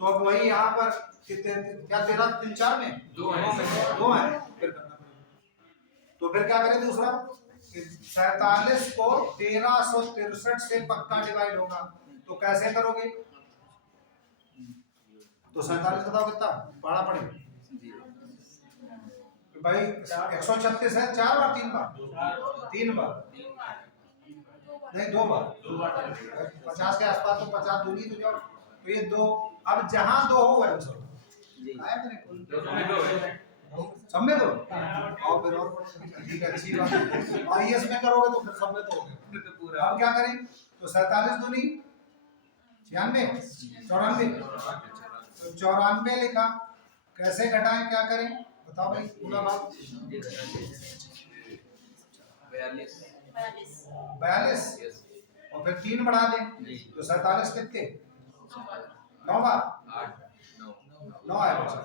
तो अब वही यहाँ पर कितने क्या 13 3 4 में 2 है, फिर करना पड़ेगा। तो फिर क्या करें दूसरा, 47 को 1363 से पक्का डिवाइड होगा, तो कैसे करोगे, तो 47 बताओ कितना पढ़ा पड़ेगा भाई 136 है, 4 बार 3 बार 3 बार नहीं 2 बार 50 के आसपास, तो 50 दूनी तो जाओ, तो ये 2, अब जहां 2 हो गए सब में दो, और फिर और ठीक है अच्छी बात है, और ये इसमें करोगे तो फिर सब में तो हो गए। अब क्या करें, तो 47 दूनी 96 94, तो 94 लिखा, कैसे घटाएं क्या करें बताओ भाई, पूरा बात 42, और फिर 3 बढ़ा दें तो 47 कितने 9 बार 9 है बचा,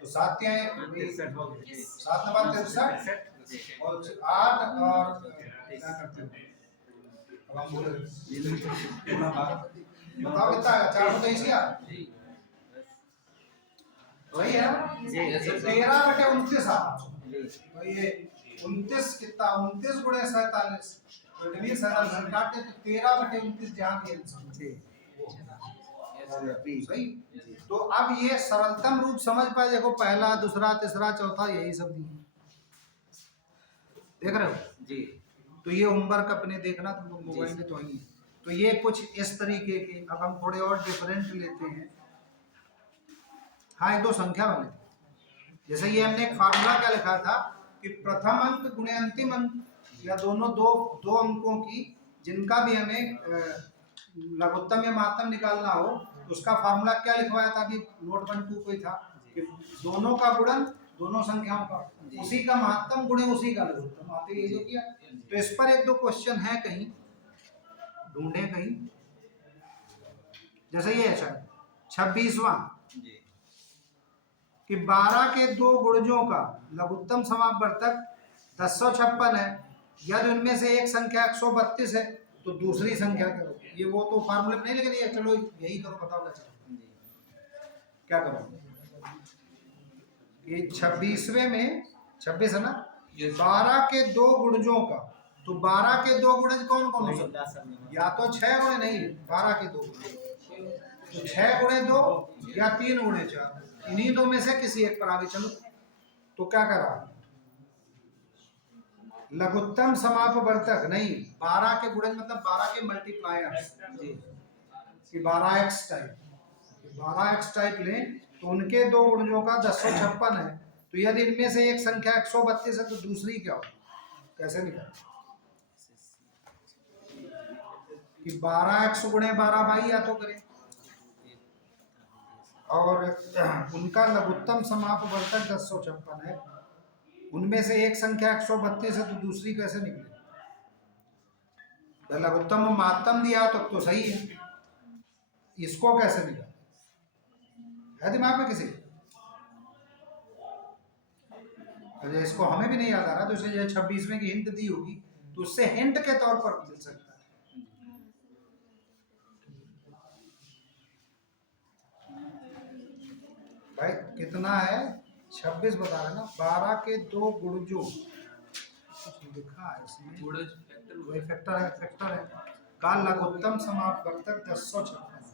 तो 7 क्या है 7 9 बार 63, और 8 और क्या करते हो अब हम बोले बताओ कितना आएगा, 423 या जी वही है ना। जी। 13/29 आ जी तो ये 29 कितना, 29 गुणे 47, तो इट मींस 47 काटे तो 13/29 जहाँ भी आंसर जी सही। तो अब ये सरलतम रूप समझ पाए, देखो पहला दूसरा तीसरा चौथा यही सब दिए देख रहे हो। जी तो ये होमवर्क अपने देखना तुम लोग मोबाइल में तो ही है। तो ये कुछ इस तरीके के, अब हम थोड़े और डिफरेंट लेते हैं। हाँ एक दो संख्या वाले थे, जैसे ये हमने एक फार्मूला क्या लिखा था कि प्रथम अंक गुणे अंतिम अंक, या दोनों दो दो अंकों की जिनका भी हमें लघुत्तम या महत्तम निकालना हो, उसका फार्मूला क्या लिखवाया था कि नोट 1-2 कोई था कि दोनों का गुणन दोनों संख्याओं का, उसी का महत्तम गुणे उसी का लघुत्तम, आते ये जो किया। तो इस पर एक दो क्वेश्चन है, कहीं ढूंढे कहीं, जैसे ये है शायद 26वां जी कि 12 के दो गुणजों का लघुत्तम समापवर्तक 1056 है, यदि उनमें से एक संख्या 132 है तो दूसरी संख्या क्या होगी। ये वो तो फार्मूले में नहीं, लेकिन ये चलो यही करो, बताओ क्या करो। ये 26वें में 26 है ना, 12 के दो गुणजों का, तो 12 के दो गुणज कौन कौन हो सकते हैं, या तो 6 गुणे, नहीं 12 के दो गुणज, तो 6 गुणे 2 या 3 गुणे 4, इन्हीं दो में से किसी एक पर आगे चलो। तो क्या करा, लघुत्तम समापवर्तक नहीं, 12 के गुणज मतलब 12 के मल्टीप्लायर जी, कि 12x टाइप, 12x टाइप लें तो उनके दो गुणजों का 1056 है, तो यदि इनमें से एक संख्या 132 है तो दूसरी क्या हो, कैसे निकालें कि 12x गुणे 12 बाई या तो करें, और उनका लघुत्तम समापवर्तक 1056 है, उनमें से एक संख्या 132 है तो दूसरी कैसे निकले। लघुत्तम और महत्तम दिया तो सही है, इसको कैसे निकाले, है दिमाग में किसी। अरे इसको हमें भी नहीं याद आ रहा, तो इसे 26वें की हिंट दी होगी तो उससे हिंट के तौर पर मिल सकता है। भाई कितना है, 26 बता रहे ना, 12 के दो गुणजों, लिखा है इसमें गुणज फैक्टर वही फैक्टर है, फैक्टर है का लघुत्तम समापवर्तक 1056,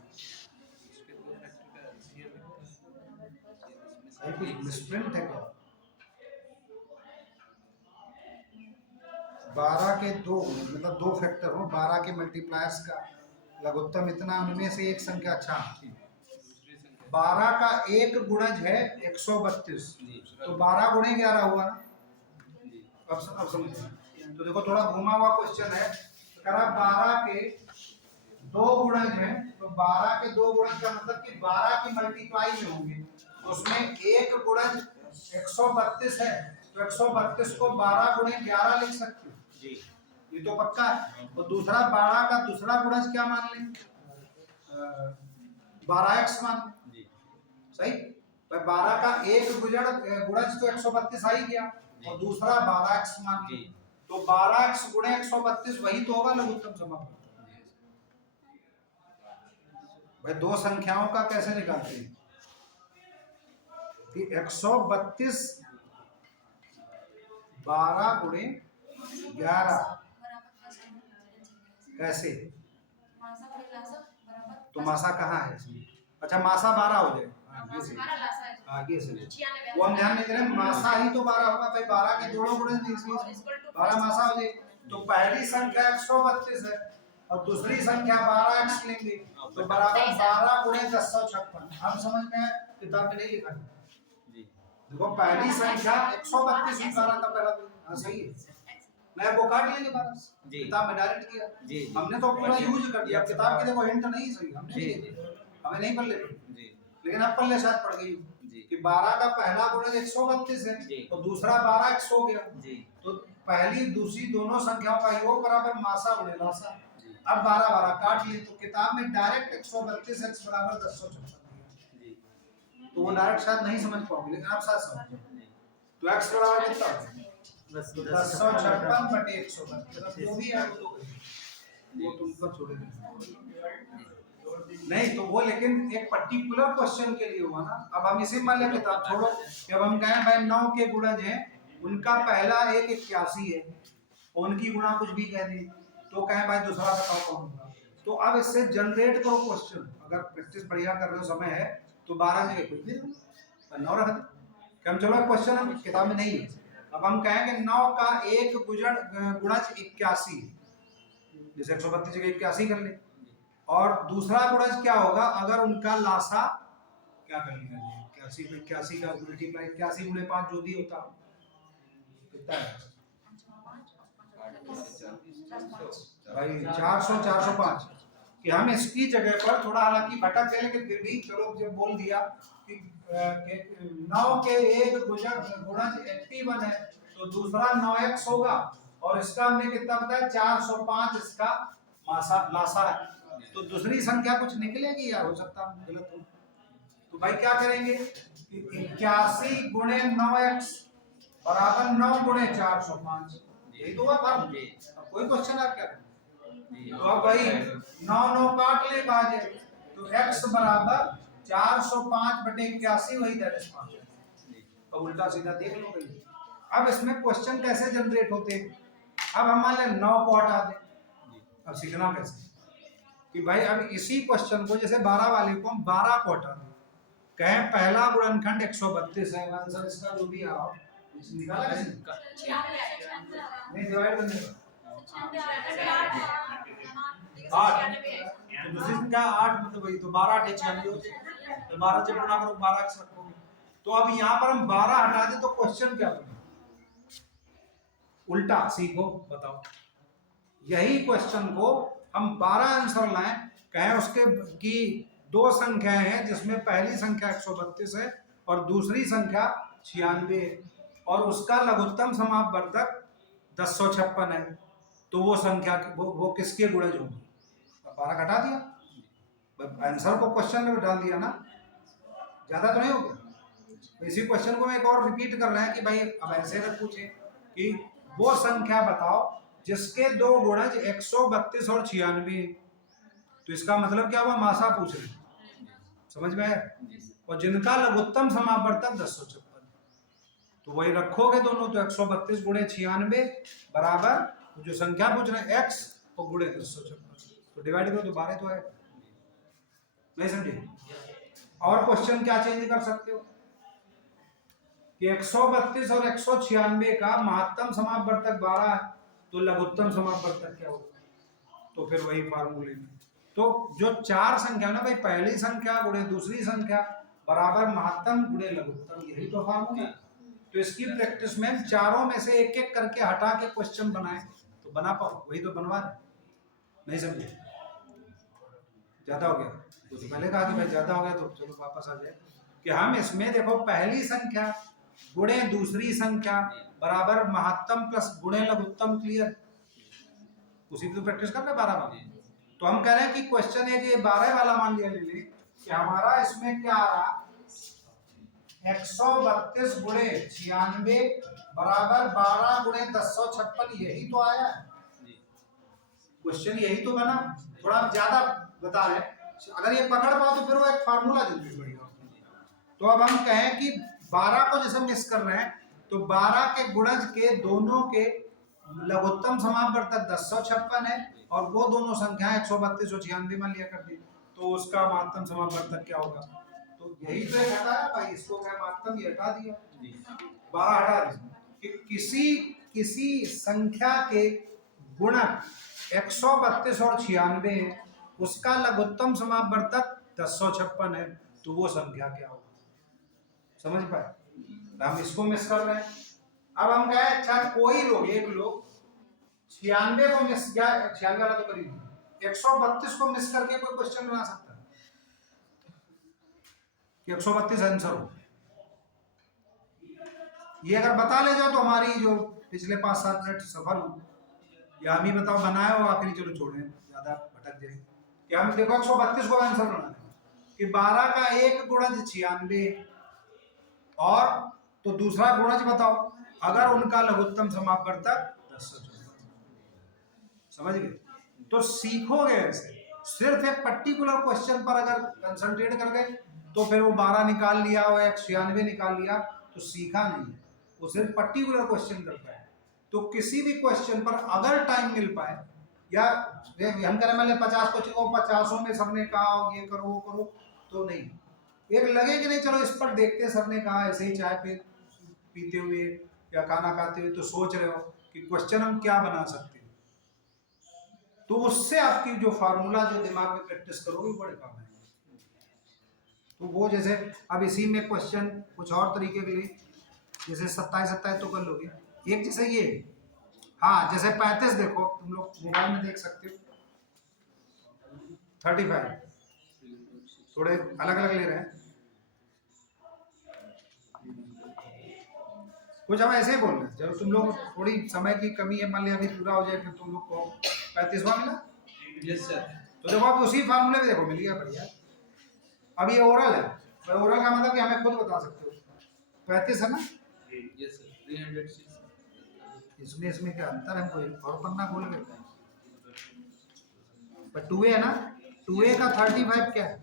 इसके दो फैक्टर का LCM भाई कुछ मिसप्रिंट है क्या। 12 के दो मतलब दो फैक्टर हो, 12 के मल्टीप्लायर्स का लघुत्तम इतना, उनमें से एक संख्या, अच्छा 12 का एक गुणज है 132, तो 12 गुणे 11 हुआ ना। अब समझिए, तो देखो थोड़ा घुमा हुआ क्वेश्चन है, तो कह रहा 12 के दो गुणज है, तो 12 के दो गुणज का मतलब कि 12 की मल्टीप्लाई में होंगे, उसमें एक गुणज 132 है, तो 132 को 12 गुणे 11 लिख सकते हो जी, ये तो पक्का है। और दूसरा 12 का दूसरा गुणज क्या मान लें, 12x मान जी सही। तो 12 का एक गुणज तो 132 आ ही गया, और दूसरा 12x मान जी, तो 12x गुणे 132 वही तो होगा लघुत्तम समापवर्तक। भाई दो संख्याओं का कैसे निकालते हैं कि 132 12 गुणे 11 कैसे, तो मासा कहाँ है इसमें, अच्छा मासा 12 हो जाए, ये सही, आगे से वो हम ध्यान नहीं दे रहे, मासा ही तो 12 होगा भाई, 12 के दोनों गुणे इसमें 12 मासा हो जाए, तो पहली संख्या 132 है और दूसरी संख्या 12x लेंगे, तो बराबर 12 गुणे 1056। अब समझ में आया, किताब में नहीं लिखा है। जी देखो पहली संख्या 132 निकाला था पहला, हाँ सही है, मैं वो काट लेंगे बारह, जी। किताब में डायरेक्ट किया, जी हमने तो पूरा यूज कर दिया, किताब की देखो हिंट नहीं सही, हमने जी नहीं दी, हमें नहीं पढ़ लेते, जी लेकिन अब पढ़ ले शायद पड़ गई जी कि 12 का पहला गुणज 132 है जी। और दूसरा 12x हो गया, जी तो पहली दूसरी दोनों संख्याओं का योग बराबर मासा गुणे लासा। जी अब 12 12 काट लिए, तो किताब में डायरेक्ट 132 x बराबर 1056 जी तो वो डायरेक्ट शायद नहीं समझ पाओगे, लेकिन आप शायद समझ, तो x बराबर कितना होगा, बस 1056 बटे 132, जो भी है वो तो तुम पर छोड़ेंगे। नहीं तो वो लेकिन एक पर्टिकुलर क्वेश्चन के लिए हुआ ना। अब हम इसी मान लें किताब छोड़ो कि अब हम कहें भाई 9 के गुणज हैं, उनका पहला एक 81 है, उनकी गुणा कुछ भी कह दें, तो कहें भाई दूसरा बताओ कौन होगा। तो अब इससे जनरेट करो क्वेश्चन, अगर प्रैक्टिस बढ़िया कर रहे हो, समय है तो 12 जगह कुछ भी 9 रख दो कि हम चलो क्वेश्चन हम किताब में नहीं है। अब हम कहेंगे 9 का एक गुणज 81, जैसे 132 जगह 81 कर ले, और दूसरा गुणज क्या होगा अगर उनका लासा क्या कर लिया जाए, 81 में 81 का मल्टीप्लाई 81 गुणे 5 जो भी होता कितना है भाई 400 405, कि हम इसकी जगह पर थोड़ा हालांकि भटक गए लेकिन फिर भी चलो जब बोल दिया कि 9 के एक गुणज 81 है तो दूसरा 9x होगा, और इसका हमने कितना बताया 405 इसका लासा है, तो दूसरी संख्या कुछ निकलेगी यार, हो सकता है गलत हो। तो भाई क्या करेंगे, 81 गुणे 9x बराबर 9 गुणे 405, यही तो हुआ फर्क। अब कोई क्वेश्चन आप क्या करें, तो अब भाई 9 9 काट ले बाजे, तो x बराबर 405 बटे 81 वही दैट इज 5। अब उल्टा सीधा देख लो भाई। अब इसमें क्वेश्चन कैसे जनरेट होते हैं, अब हम मान लें 9 को हटा दें, अब सीखना कैसे कि भाई अब इसी क्वेश्चन को जैसे 12 वाले को हम 12 को हटा दें, कहें पहला गुणनखंड 132 है, आंसर इसका जो भी आओ निकाला कैसे नहीं डिवाइड करने का 8, तो दूसरी संख्या 8 मतलब वही तो 12 8 96 होते हैं, तो 12 से गुणा करो 12 x रखोगे, तो अब यहाँ पर हम 12 हटा दें तो क्वेश्चन क्या बनेगा, उल्टा सीखो बताओ। यही क्वेश्चन को हम 12 आंसर लाएं, कहें उसके की दो संख्याएं हैं जिसमें पहली संख्या 132 है और दूसरी संख्या 96 है, और उसका लघुत्तम समापवर्तक 1056 है, तो वो संख्या वो किसके गुणज होंगे, 12 घटा दिया, आंसर को क्वेश्चन में डाल दिया ना, ज्यादा तो नहीं हो गया। इसी क्वेश्चन को एक और रिपीट कर रहे हैं कि भाई अब ऐसे अगर पूछे कि वो संख्या बताओ जिसके दो गुणज 132 और 96, तो इसका मतलब क्या हुआ, मासा पूछ रहे, समझ में है, और जिनका लघुत्तम समापवर्तक 1056, तो वही रखोगे दोनों, तो 132 गुणे 96 बराबर जो संख्या पूछ रहे हैं x और गुणे 1056, तो डिवाइड करो तो 12 तो है, नहीं समझे। और क्वेश्चन क्या चेंज कर सकते हो कि 132 और 196 का महत्तम समापवर्तक 12 है, तो लघुत्तम समापवर्तक क्या होगा, तो फिर वही फार्मूले में, तो जो चार संख्या ना भाई, पहली संख्या गुणे दूसरी संख्या बराबर महत्तम गुणे लघुत्तम, यही तो फार्मूला है। तो इसकी प्रैक्टिस में चारों में से एक एक करके हटा के क्वेश्चन बनाए तो बना पाओ, वही तो बनवा रहे, नहीं समझे, ज्यादा हो गया तो पहले कहा कि भाई ज्यादा हो गया तो चलो वापस आ जाए कि हम इसमें देखो पहली संख्या गुणे दूसरी संख्या बराबर महत्तम प्लस गुणे लघुत्तम, क्लियर, उसी की तो प्रैक्टिस कर रहे 12 वाली। तो हम कह रहे हैं कि क्वेश्चन है कि 12 वाला मान लिया ले ले कि हमारा इसमें क्या आ रहा, 132 गुणे 96 बराबर 12 गुणे 1056, यही तो आया क्वेश्चन, यही तो बना, थोड़ा ज्यादा बता रहे, अगर ये पकड़ पाओ तो फिर वो एक फार्मूला जनरेट बढ़ेगा। तो अब हम कहें कि 12 को जैसे मिस कर रहे हैं, तो 12 के गुणज के दोनों के लघुत्तम समापवर्तक 1056 है, और वो दोनों संख्याएं 132 और 96 मान लिया करती, तो उसका महत्तम समापवर्तक क्या होगा, तो यही तो हटाया भाई, इसको क्या महत्तम ये हटा दिया, 12 हटा दिया कि किसी संख्या के गुणक 132 और 96 है, उसका लघुत्तम समापवर्तक 1056 है, तो वो संख्या क्या होगा, समझ पाए, हम इसको मिस कर रहे हैं। अब हम कहें अच्छा कोई लोग, एक लोग 96 को मिस किया, 96 वाला तो करीब 132 को मिस करके कोई क्वेश्चन बना सकता है कि 132 आंसर हो, ये अगर बता ले जाओ तो हमारी जो पिछले 5-7 मिनट सफल हो, या हम ही बताओ बनाए हो आखिरी, चलो छोड़ें ज्यादा भटक जाए कि हम देखो 132 को आंसर बनाना कि 12 का एक गुणज 96 और तो दूसरा गुणज बताओ अगर उनका लघुत्तम समापवर्तक 1056, समझ गए, तो सीखोगे ऐसे सिर्फ एक पर्टिकुलर क्वेश्चन पर अगर कंसंट्रेट कर गए तो फिर वो 12 निकाल लिया और 96 निकाल लिया तो सीखा नहीं है। वो सिर्फ पर्टिकुलर क्वेश्चन करता है। तो किसी भी क्वेश्चन पर अगर टाइम मिल पाए, या हम कह रहे मान 50 क्वेश्चन को 50 में सबने कहा ये करो वो करो, तो नहीं, एक लगे कि नहीं चलो इस पर देखते, सर ने कहा ऐसे ही चाय पीते हुए या खाना खाते हुए तो सोच रहे हो कि क्वेश्चन हम क्या बना सकते हैं, तो उससे आपकी जो फार्मूला जो दिमाग में प्रैक्टिस करोगे बड़े काम है। तो वो जैसे अब इसी में क्वेश्चन कुछ और तरीके के लिए, जैसे 27 तो कर लोगे, एक जैसे ये, हाँ जैसे 35 देखो, तुम लोग मोबाइल में देख सकते हो, 35 थोड़े अलग अलग ले रहे हैं, कुछ हम ऐसे ही बोल रहे हैं। जब तुम लोग थोड़ी समय की कमी है, मान लिया अभी पूरा हो जाए, फिर तुम लोग को 35वां मिला, यस सर। तो देखो आप उसी फार्मूले में देखो मिल गया, बढ़िया। अब ये ओरल है, तो ओरल का मतलब कि हमें खुद बता सकते हो 35 है ना, यस सर 306। इसमें क्या अंतर है, कोई और पन्ना खोल के पर 2A है ना, 2A का 35 क्या है,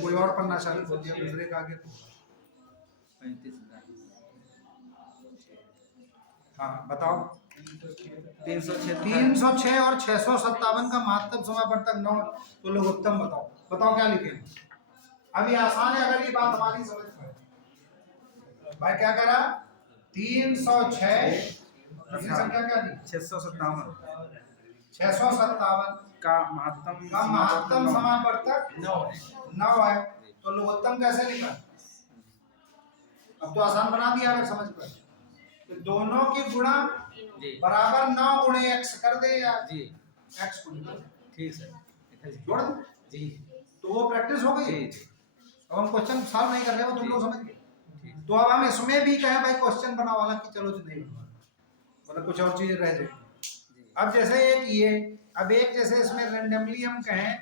कोई और पन्ना शामिल हो दिया दूसरे का आगे, 35 हाँ बताओ। 306 और 657 का महत्तम समापवर्तक 9, तो लोग उत्तम बताओ, बताओ क्या लिखे। अभी आसान है अगर ये बात हमारी समझ में आए। भाई क्या करा, 306 संख्या क्या दी, 657 657 का महत्तम समापवर्तक 9 है, तो लघुत्तम कैसे लिखा, अब तो आसान बना दिया अगर समझ पाए, तो दोनों की गुणा जी बराबर 9 गुणे x कर दे या जी x गुणे, ठीक सर जोड़ दो, जी तो वो प्रैक्टिस हो गई। जी अब हम क्वेश्चन सॉल्व नहीं कर रहे, वो तुम लोग समझ गए। ठीक तो अब हम इसमें भी कहें भाई क्वेश्चन बनाओ, वाला कि चलो जी नहीं बनवा, मतलब कुछ और चीजें रह जाएगी। अब जैसे एक ये, अब एक जैसे इसमें रैंडमली हम कहें,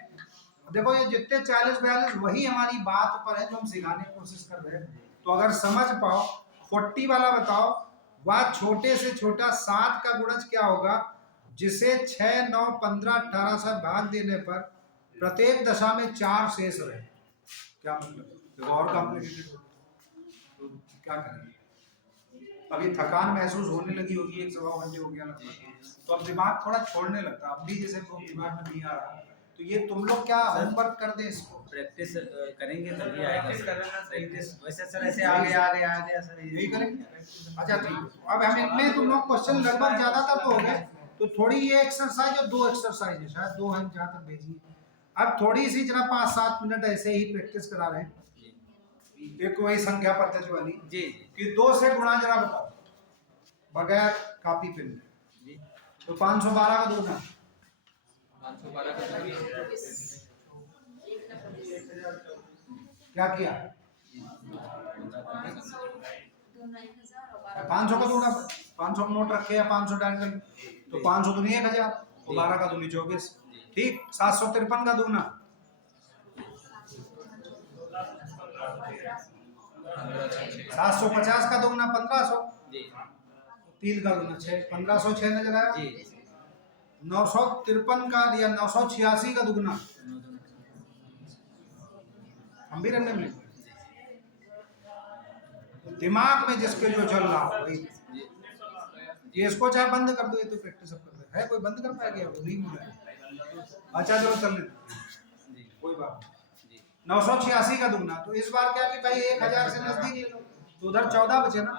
देखो ये जितने 40-42 वही हमारी बात पर है जो हम सिखाने की कोशिश कर रहे हैं, तो अगर समझ पाओ 40 वाला बताओ, वह छोटे से छोटा 7 का गुणज क्या होगा, जिसे 6, 9, 15, 18 से भाग देने पर प्रत्येक दशा में 4 शेष रहे। क्या मतलब, देखो और कॉम्प्लिकेटेड हो, तो क्या करें, अभी थकान महसूस होने लगी होगी, 1-1.25 घंटे हो गया लगभग, तो अब दिमाग थोड़ा छोड़ने लगता है, अब भी जैसे दिमाग में नहीं आ रहा, तो ये तुम लोग क्या होमवर्क कर दे इसको, प्रैक्टिस करेंगे तभी आएगा प्रैक्टिस सर। करना प्रैक्टिस वैसे सर ऐसे आ गया सर, यही करेंगे। अच्छा ठीक है, अब हम इनमें तुम लोग क्वेश्चन लगभग ज्यादातर तो हो गए, तो थोड़ी ये एक्सरसाइज और 2 एक्सरसाइज है, शायद 2 हम जहाँ तक भेजी, अब थोड़ी सी जरा 5-7 मिनट ऐसे ही प्रैक्टिस करा रहे हैं, एक वही संख्या पद्धति वाली जी कि 2 से गुणा जरा बताओ बगैर कॉपी पेन, जी तो 512 का दूना 512 का क्या किया, 500 का दूना, 500 का नोट रखे या 500 डाल कर, तो 500 दूनी 1000, तो 12 का दूनी 24, ठीक। 753 का दूना, 750 का दूना 1500, जी 3 का दूना 6, 1506 नजर आया। जी 953 का या 986 का दुगना, हम भी रैंडम लिख, दिमाग में जिसके जो चल रहा हो वही, ये इसको चाहे बंद कर दो, ये तो प्रैक्टिस अब कर रहे हैं, कोई बंद कर पाएगा, वो नहीं हो रहा है। अच्छा चलो चल लेते, कोई बात नहीं। 986 का दुगना, तो इस बार क्या कि भाई 1000 से नजदीक ले लो, तो उधर 14 बचे ना,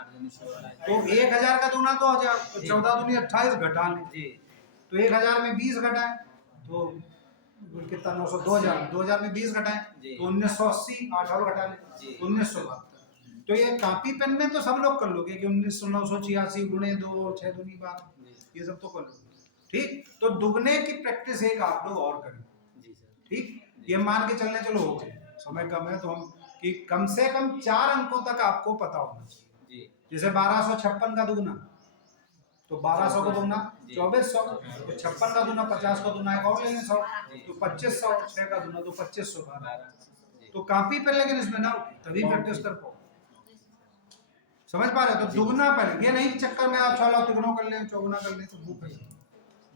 तो 1000 का दुगना तो 1000, तो 14 दूनी 28 घटा ले, जी तो 1000 में 20 घटाए तो कितना, 900, 2000 में 20 घटाए तो 1980, 8 और घटा ले 1972। तो ये कॉपी पेन में तो सब लोग कर लोगे कि 986 गुणे 2, 6 दूनी 12, ये सब तो कर लोगे, ठीक। तो दुगने की प्रैक्टिस एक आप लोग और करें, जी सर ठीक। ये मान के चलने चलो हो गए, समय कम है तो हम कि कम से कम 4 अंकों तक आपको पता होना चाहिए। जी जैसे 1256 का दुगना, तो 1200 का दुगना 2400, तो 56 का दुगना 50 का दुगना एक और ले लें 100, तो 2500, 6 का दुगना तो 2500 का, तो कॉपी पर, लेकिन इसमें ना तभी प्रैक्टिस कर पाओ, समझ पा रहे हो। तो दुगना पहले, ये नहीं कि चक्कर में आप चलो तिगुना कर लें, चौगुना कर लें, तो भूख है।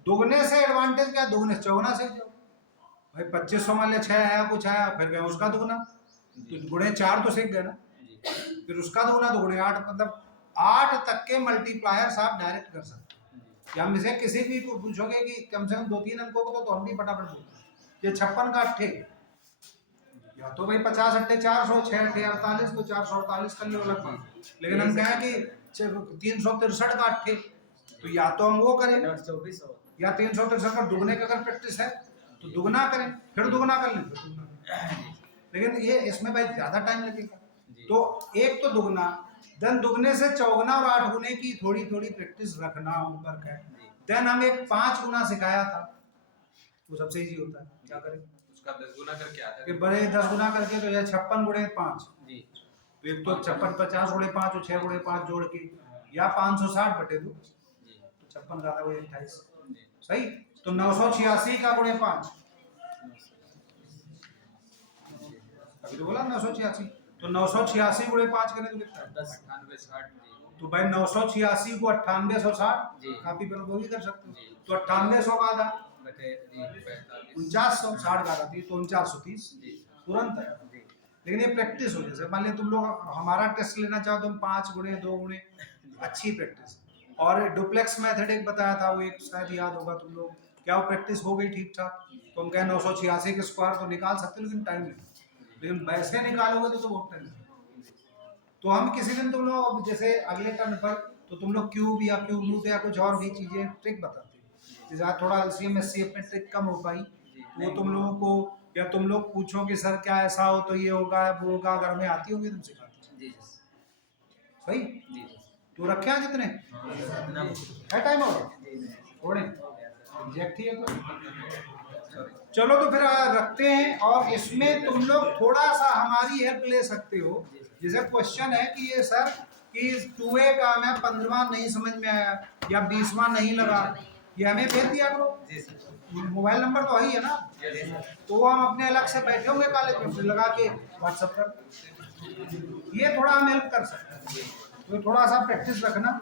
दुगने से एडवांटेज क्या, दुगने चौगुना सीख जाओ, भाई 2500 मान लिया 6 आया कुछ आया, फिर गए उसका दुगना, तो गुणे 4 तो सीख गए ना, जी फिर उसका दुगना तो गुणे 8, मतलब 8 तक के मल्टीप्लायर्स आप डायरेक्ट कर सकते हैं। कि हम इसे किसी भी को पूछोगे कि कम से कम 2-3 अंकों को तो हम भी फटाफट बोलते हैं। ये 56 का अट्ठे, या तो भाई 50 अट्ठे 400, 6 अट्ठे 48, तो 448 कर लो अलग बात। लेकिन हम कहें कि 363 का अट्ठे, तो या तो हम वो करें 24 हो या 363 का दुगने का अगर प्रैक्टिस है तो दुगना करें, फिर दुगना कर लें, फिर दुगना करें। लेकिन ये इसमें भाई ज्यादा टाइम लगेगा, तो एक तो दुगना, देन दुगने से चौगुना और 8 गुने की थोड़ी थोड़ी प्रैक्टिस रखना ऊपर का। देन हम एक 5 गुना सिखाया था, वो सबसे इजी होता है, क्या करें उसका 10 गुना करके आता कि है। बड़े 10 गुना करके, तो यह 56 गुणे 5, जी तो एक तो 56 50 गुणे 5 और 6 गुणे 5 जोड़ के, या 560 बटे 2, जी तो 56 का था वो 28, जी सही। तो 986 का गुणे 5, अभी तो बोला 986, तो 986 गुणे 5 करें तो कितना है? 10 98 60 जी तो भाई 986 को 9860 जी। काफी पर वो भी कर सकते हो, जी। तो 9800 का आधा बटे जी 45 4900, 60 का आधा थी तो 4930 जी तुरंत है। जी लेकिन ये प्रैक्टिस हो, जैसे मान लिया तुम लोग हमारा टेस्ट लेना चाहो, तुम 5 गुणे 2 गुणे, अच्छी प्रैक्टिस। और डुप्लेक्स मेथड एक बताया था, वो एक शायद याद होगा तुम लोग, क्या वो प्रैक्टिस हो गई ठीक ठाक, तो हम कहें 986 के स्क्वायर तो निकाल सकते हो, लेकिन टाइम लगेगा, लेकिन वैसे निकालोगे तो बहुत टाइम लगेगा। तो हम किसी दिन तुम लोग जैसे अगले टर्न पर, तो तुम लोग क्यूब या क्यूब रूट या कुछ और भी चीजें ट्रिक बताते हैं, जैसे आज थोड़ा एलसीएम एचसीएफ में ट्रिक कम हो पाई, वो तुम लोगों को, या तुम लोग पूछो कि सर क्या ऐसा हो तो ये होगा वो होगा, अगर हमें आती होगी तुम सिखाते जी सही। जी तो रखे हैं जितने है टाइम और थोड़े एग्जैक्ट ही है तो चलो, तो फिर रखते हैं। और इसमें तुम लोग थोड़ा सा हमारी हेल्प ले सकते हो, जैसे क्वेश्चन है कि ये सर कि 2A का हमें 15वां नहीं समझ में आया या 20वां नहीं लगा, ये हमें भेज दिया करो, जी सर मोबाइल नंबर तो है ही है ना, तो हम अपने अलग से बैठे होंगे कॉलेज में, फिर लगा के व्हाट्सएप पर, ये थोड़ा हम हेल्प कर सकते हैं। तो थोड़ा सा प्रैक्टिस रखना,